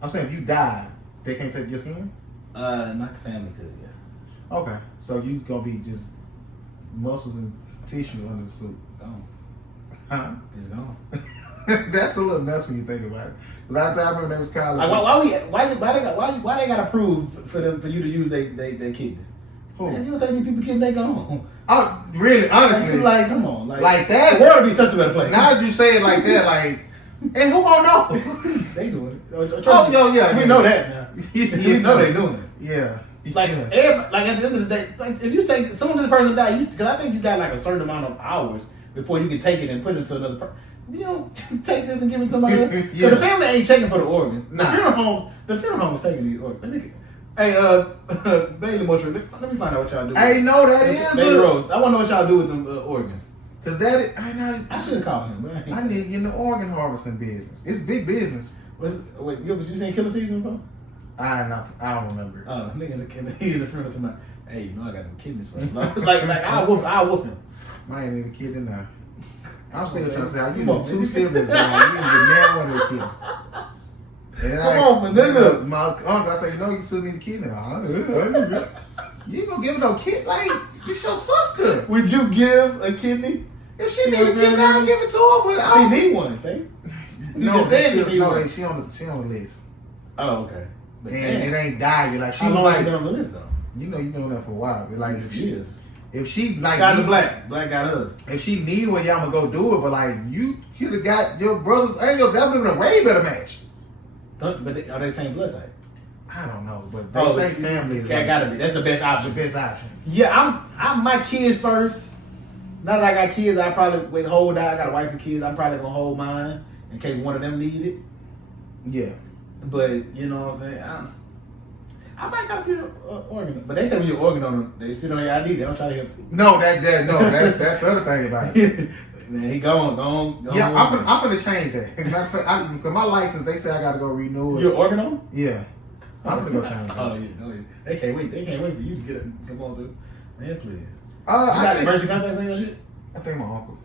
I'm saying if you died, they can't take your skin? My family could, yeah. Okay. So you gonna be just muscles and tissue under the suit. Gone. Huh? It's gone. That's a little nuts when you think about it. Last time I remember they was kind of like, why they gotta prove for you to use their kidneys? Who? Man, you don't take these people kidneys, they gone. Oh, really? Honestly, like come on, like that. The world would be such a better place. Now that you say it like that, like, and who gonna know? They doing it. Oh, yo, yeah, we know that now. You know they doing it. Yeah. Like everybody, like at the end of the day, like if you take someone to the person die, because I think you got like a certain amount of hours before you can take it and put it to another person. You don't take this and give it to somebody else. Yeah. The family ain't checking for the organ. Nah. The funeral home is taking these organs. Hey, Bailey Moultrie, let me find out what y'all do. Hey, no, that is Bailey Rose. I want to know what y'all do with them organs. Cause I should have called him. Right? I need to get in the organ harvesting business. It's big business. Wait, you seen Killer Season before? I don't remember. Oh, nigga in the funeral to my, hey, you know I got them kidneys for him. like I'll whoop him. I ain't even kidding now. I'm still trying to say, I need 2 siblings now. You need to get one of the kids. And then Come on, nigga. My uncle, I said, you know, you still need a kid now. You ain't gonna give her no kid, like, it's your sister. Would you give a kidney? If she need a kid, I'll give it to her. But she's eat one, babe. You just said she on the list. Oh, okay. But and it ain't died. Like, she how was long like, she been on the list though? You know that for a while. But like, years. If she like, shout out to Black got us. If she need one, y'all gonna go do it. But like, you could have got your brothers and your that would have been a way better match. But are they the same blood type? I don't know, but they say family is that gotta be. That's the best option. The best option. Yeah, I'm my kids first. Now that I got kids, I probably would hold out. I got a wife and kids. I'm probably gonna hold mine in case one of them need it. Yeah, but you know what I'm saying. I might gotta be an organ, but they say when you're organ donor, they sit on your ID. They don't try to help you. No, that's the other thing about it. Man, he gone. Yeah, I'm finna change that. Matter of fact, because my license, they say I gotta go renew it. You're organ donor? Yeah, I'm finna go change that. Oh yeah. They can't wait. They can't wait for you to come on through. Man, please. You I got emergency contacts on your shit? I think my uncle.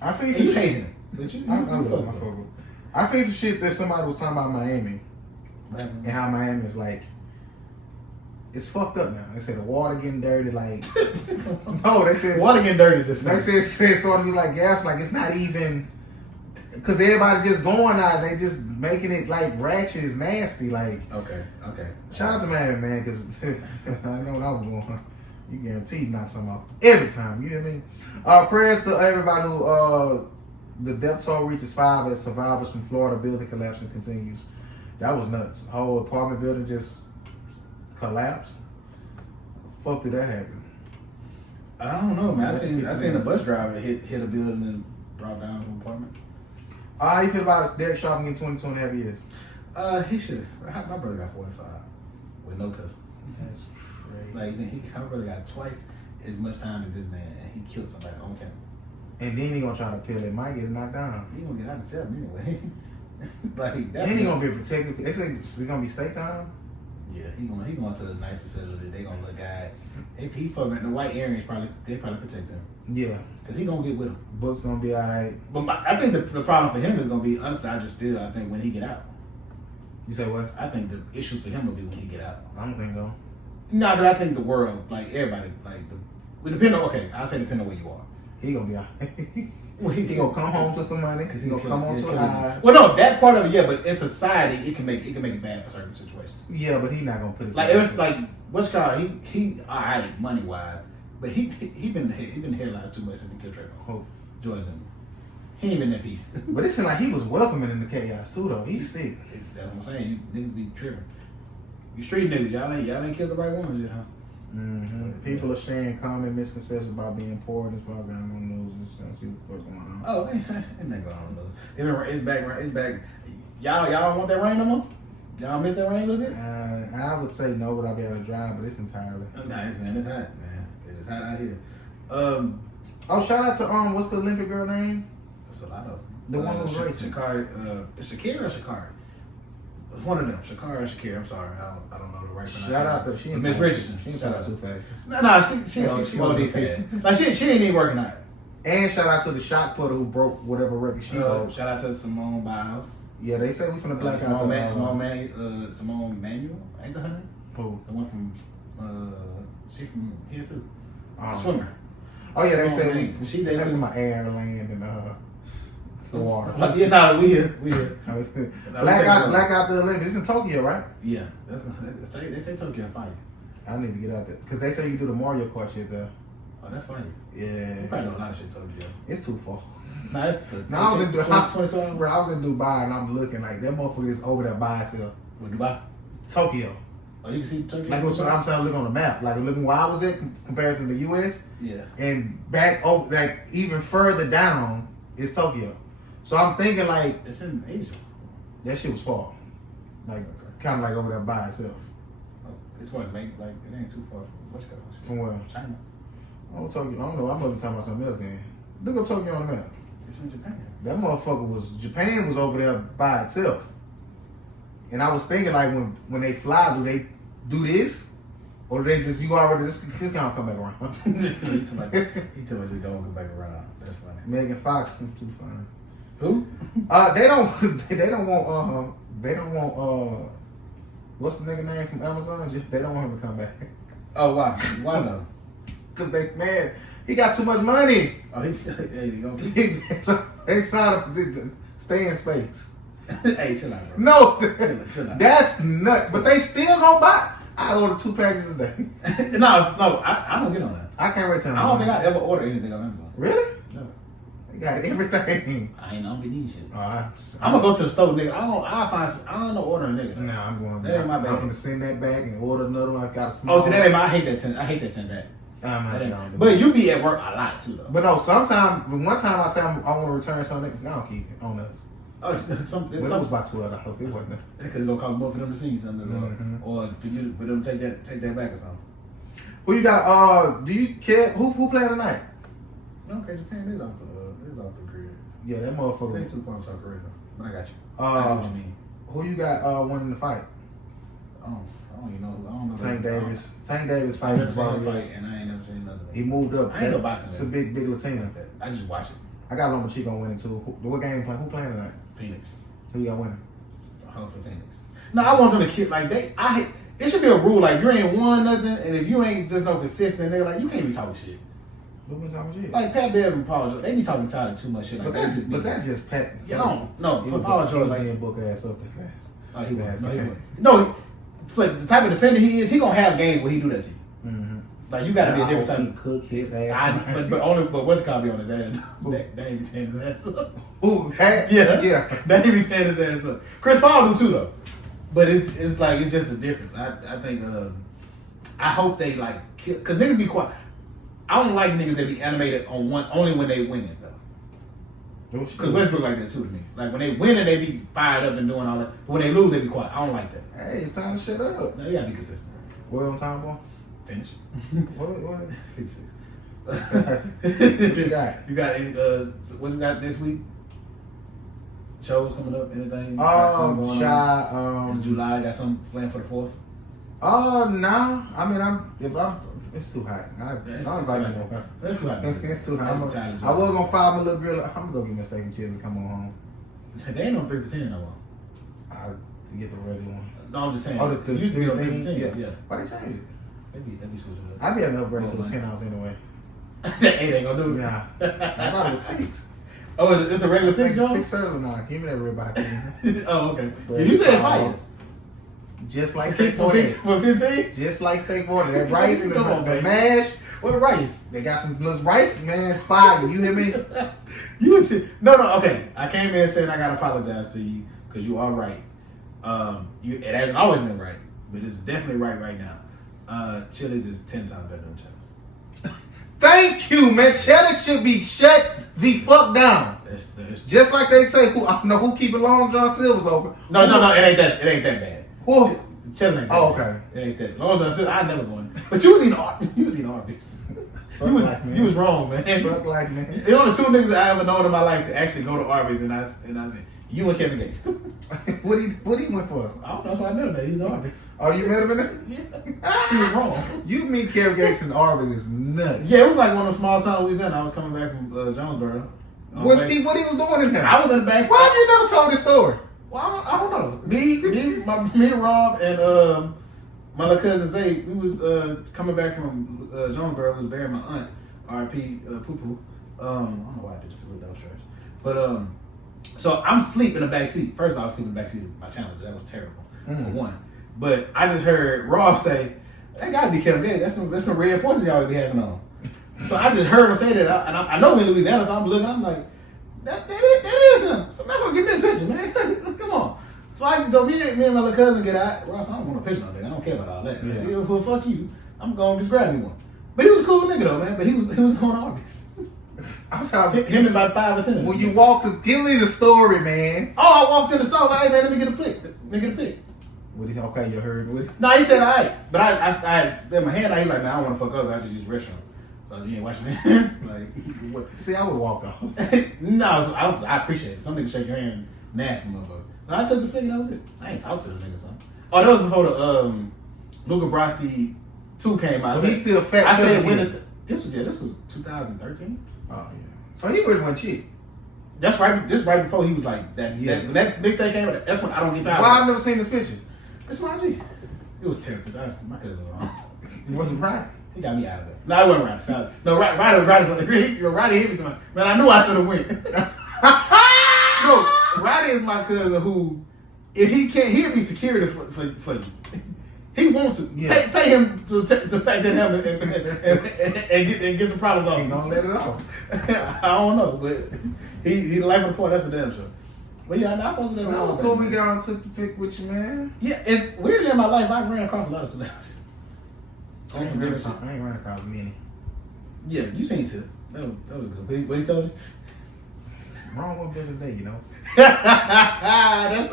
I seen And some you shit. hate him, but you. I love my fucker. I seen some shit that somebody was talking about Miami and how Miami is like. It's fucked up now. They said the water getting dirty, like no, they said water getting dirty is just. They said it's starting to be like gas, like it's not even because everybody just going out. They just making it like ratchet is nasty. Like okay. Shout out to Miami, man, because I know what I was going. You guaranteed knock something out every time. You hear me? Prayers to everybody who the death toll reaches 5 as survivors from Florida building collapse continues. That was nuts. Whole apartment building just collapsed. Fuck did that happen? I don't know, man. I seen a bus driver hit a building and brought down an apartment. How you feel about Derek Chauvin getting 22.5 years? He should. My brother got 45 with no custody. That's crazy. Like my brother got twice as much time as this man, and he killed somebody on camera. And then he gonna try to appeal it. Might get knocked down. He gonna get out and tell me anyway. Like that's. And he gonna be protected. They say it's gonna be state time. Yeah, he going to a nice facility. They gonna look at. If he fucking the white areas, they probably protect him. Yeah, cause he gonna get with him. Book's gonna be alright. But I think the problem for him is gonna be honestly. I think when he get out. You say what? I think the issues for him will be when he get out. I don't think so. No, cause I think the world, like everybody, depending on depending on where you are. He gonna be alright. He gonna come home to some money because he gonna come on to a high. Well, no, that part of it, yeah, but in society, it can make it bad for certain situations. Yeah, but he not gonna put his like it's like what's called he all right money wise, but he been headlines too much since he killed Trayvon. George Zimmerman. He ain't been that piece. But it seemed like he was welcoming in the chaos too, though. He's sick. That's what I'm saying. You niggas be tripping. You street niggas, y'all ain't killed the right ones yet, huh? Mm-hmm. People are sharing common misconceptions about being poor in this program on the news and see what's going on. Oh, ain't nothing going on the news. It's back. Y'all don't want that rain no more? Y'all miss that rain a little bit? I would say no, but I'll be able to drive, but it's entirely. Nice, man. It's hot, man. It's hot out here. Shout out to what's the Olympic girl name? It's a lot of the one who's racing. Shakira or Shakari? It's one of them. Shakari or Shakira. I'm sorry. I don't know the right pronunciation. Shout out to she Miss Richardson. She ain't talking too fast. No, she gonna be fast. Like she ain't even working out. And shout out to the shot putter who broke whatever record she broke. Shout out to Simone Biles. Yeah, they say we from the black out Simone Manuel, ain't that her name? Who? The one from she from here too. The swimmer. Oh yeah, they Simone say she there that's too. my air, land, and the water. Yeah, no, we here. Black out the Olympics. It's in Tokyo, right? Yeah, they say Tokyo fire. I need to get out there because they say you can do the Mario Kart shit there. Oh, that's funny. Yeah. You probably know a lot of shit Tokyo. It's too far. Nah, it's I was in Dubai and I'm looking like that motherfucker is over there by itself. What, Dubai? Tokyo. Oh, you can see Tokyo? Like I'm trying to look on the map. Like looking where I was at compared to the US. Yeah. And back over like even further down is Tokyo. So I'm thinking like it's in Asia. That shit was far. Like kinda like over there by itself. Oh, it's what like it ain't too far from what's called? From where? China. Tokyo. I don't know. I must be talking about something else then. Look up Tokyo on the map. It's in Japan. That motherfucker Japan was over there by itself. And I was thinking like when they fly, do they do this? Or do they just, you already, this kind of come back around? he told me to go and come back around. That's funny. Megan Fox, too funny. Who? They don't want, what's the nigga name from Amazon? They don't want him to come back. Oh, why? Why though? Because he got too much money. Oh, there you go. They signed up to stay in space. Hey, chill out, bro. No, chill out. That's nuts. But they still gonna buy. I order 2 packages a day. No, I don't get on that. I can't wait till I don't think I ever ordered anything on Amazon. Really? No. They got everything. I don't be needing shit. I'm gonna go to the store, nigga. I don't know ordering nigga. Nah, I'm going. That ain't my bad. I'm gonna send that back and order another one. I got a small. Oh, see, that ain't my. I hate that send back. But you be at work a lot too, though. But no, sometimes one time I said I want to return something. I don't keep it on us. Oh, it was about $12. It wasn't. Because it's gonna cost more for them to see something, or for them to take that back or something. Who you got? Do you care? Who playing tonight? Okay, Japan is off the grid. Yeah, that motherfucker. It ain't too far from South Korea though. But I got you. I know what you mean. Who you got winning the fight? I don't even know. I don't know. Tank Davis. Tank Davis I ain't fighting. never seen fight, and I ain't never seen another one. He moved up. I ain't no boxing. It's a big Latino. Like that. I just watch it. I got Lomachenko winning too. What game playing? Who playing tonight? Phoenix. Who you got winning? Hopefully Phoenix. No, I want them to kill like they. It should be a rule like you ain't won nothing, and if you ain't just no consistent, they're like you can't be talking shit. Who been talking shit? Like Pat Bev and Paul George, they be talking tired of too much shit. Like that's just Pat. No, but Paul George like book ass up the fast. Oh, he was. No, for the type of defender he is, he gonna have games where he do that to you. Mm-hmm. Like you gotta be a different type. He cook his ass. But what's gonna be on his ass? That ain't be tearing his ass up. Who? Yeah. That ain't be tearing his ass up. Chris Paul do too though. But it's just a difference. I think I hope they like because niggas be quiet. I don't like niggas that be animated on one only when they win it though. Because Westbrook like that too to me. Like when they win it, they be fired up and doing all that. But when they lose, they be quiet. I don't like that. Hey, it's time to shut up. No, you gotta be consistent. What on time, boy? Finish. What? 56. What you got? You got any? What you got this week? Shows coming up? Anything? Is July got something planned for the 4th? No. I mean, it's too hot. It's too hot. It's too hot. I was gonna fire my little girl. I'm gonna go get my steak and chili and come on home. They ain't on 3 for 10 no more. I get the regular one. No, I'm just saying. Oh, it used to be on 3 for 10. Yeah. Why they change it? They be switching up. I'd be an upgrade to a 10 ounce anyway. That ain't gonna do it. Nah. I thought it was 6. Oh, it's a regular 6, Joe? 6 server now. Give me that ribeye. Oh, okay. You said it's fire. Just like steak 40. For 15? Just like steak 40. That rice and the mash. What rice? They got some little rice, man. Fire. You hear me? No, okay. I came in saying I gotta apologize to you because you are right. It hasn't always been right, but it's definitely right now. Chili's is 10 times better than Chili's. Thank you, man. Cheddar should be shut the fuck down. That's just like they say, who keeping Long John Silver's open. No, it ain't that bad. Who? Chili's ain't that bad. Okay. It ain't that. Long John Silver, I never going. But you was eating Arby's. You was wrong, man. Fuck like man. The only 2 niggas I ever known in my life to actually go to Arby's, and I said, you and Kevin Gates. What he went for? I don't know. That's why I met him. He was Arby's. Oh, you met him in there? Yeah. He was wrong. You meet Kevin Gates in Arby's is nuts. Yeah, it was like one of the small towns Louisiana. I was coming back from Jonesboro. What he was doing in there? I was in the back. Why have you never told this story? Well, I don't know. Me, Rob, and my little cousin Zay, we was coming back from Jonesboro. Was burying my aunt, R.I.P. Poo Poo. I don't know why I did this a little that was trash. But so I'm asleep in the back seat. First of all, I was sleeping in the back seat of my Challenger. That was terrible for one. But I just heard Rob say, "That gotta be Kevin Gates. That's some red forces y'all be having on." So I just heard him say that, and I know him in Louisiana, so I'm looking. I'm like, that is him. So man, give me a picture, man. Come on. So me and my little cousin get out. Ross, I don't want a picture on that. I don't care about all that. Yeah. Well, fuck you. I'm going to just grab me one. But he was a cool nigga though, man. But he was going to Arby's. I was talking him and about 5 or 10. When you walked, give me the story, man. Oh, I walked in the store. Like, hey man, let me get a pic. Okay, you heard me. No, he said all right. But I had my hand out. He like, man, I don't want to fuck up. I just use the restroom. So you ain't washing your hands. Like, what? See, I would have walked off. No, so I appreciate it. Some niggas shake your hand, nasty motherfucker. So I took the flick and that was it. I ain't talked to the nigga, son. Oh, that was before the Luca Brasi 2 came out. So he's still fat. I said when this was 2013. Oh yeah. So he really wasn't shit. That's right. This right before he was like that. Yeah. When that mixtape came out, that's when I don't get tired. Why I've never seen this picture? It's my G. It was terrible. My cousin was wrong. He wasn't right. He got me out of it. No, I wasn't right. No, Roddy hit me to my man. I knew I should have went. No, Roddy is my cousin who, if he can't, he'll be security for you. He wants to. Yeah. Pay him to pack that helmet and get some problems off. He gonna let it off. I don't know, but he the life of the party. That's for damn sure. But yeah, I posted that. That was cool. We got on took the pic with you, man. Yeah, it's weirdly in my life I ran across a lot of celebrities. I ain't ran across many. Yeah, you seen Tip. That was good. What he told you? Wrong one better day, you know. That's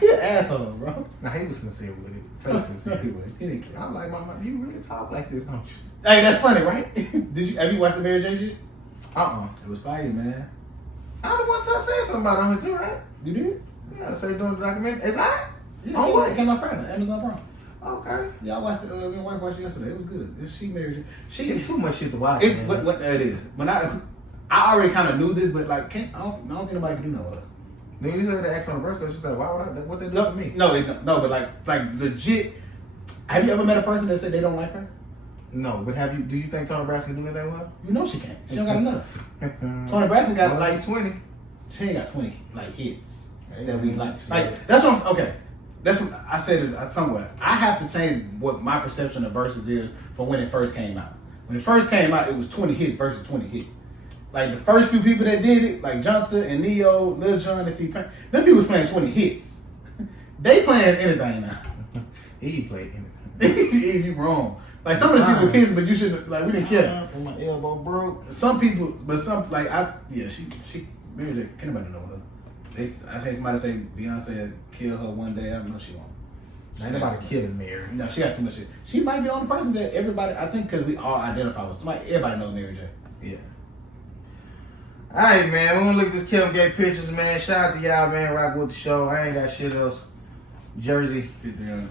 he an asshole, bro. Nah, he was sincere with it. Fake sincere. He didn't care. I'm like, Mama, you really talk like this, don't you? Hey, that's funny, right? Have you watched the Mary J shit? It was fire, man. I the one time I said something about it on her too, right? You did? Yeah, I said doing the documentary. Is that? Yeah, On what? It came out Friday, Amazon Prime. Okay. Yeah, I watched it. Me and my wife watched it yesterday. It was good. She Mary J. It's too much shit to watch. What it is. When I already kind of knew this, but like, I don't think nobody can do no other. Then you heard the ask on the birthday. She's like, why would I? What they do to me? No, but like legit. Have you ever met a person that said they don't like her? No, but have you? Do you think Toni Braxton can do it that well? You know she can't. She don't got enough. Toni Braxton got like 20. She ain't got 20 like hits that we like. Like that's what I'm okay. That's what I said is somewhere. I have to change what my perception of Verzuz is from when it first came out. When it first came out, it was 20 hits versus 20 hits. Like the first few people that did it, like Johnson and Neo, Lil Jon, and T-Pain, them people was playing 20 hits. They playing anything now. He played anything. You wrong. Like some of the shit was his, but you shouldn't. Like we didn't care. And my elbow broke. Some people, but some like she Mary J. Can't nobody know her. I seen somebody say Beyonce kill her one day. I don't know she won't. Ain't nobody killing Mary. No, she got too much shit. She might be the only person that everybody. I think because we all identify with somebody. Everybody knows Mary J. Yeah. Alright, man. We're gonna look at this Kevin Gates pictures, man. Shout out to y'all, man. Rock with the show. I ain't got shit else. Jersey. 5300.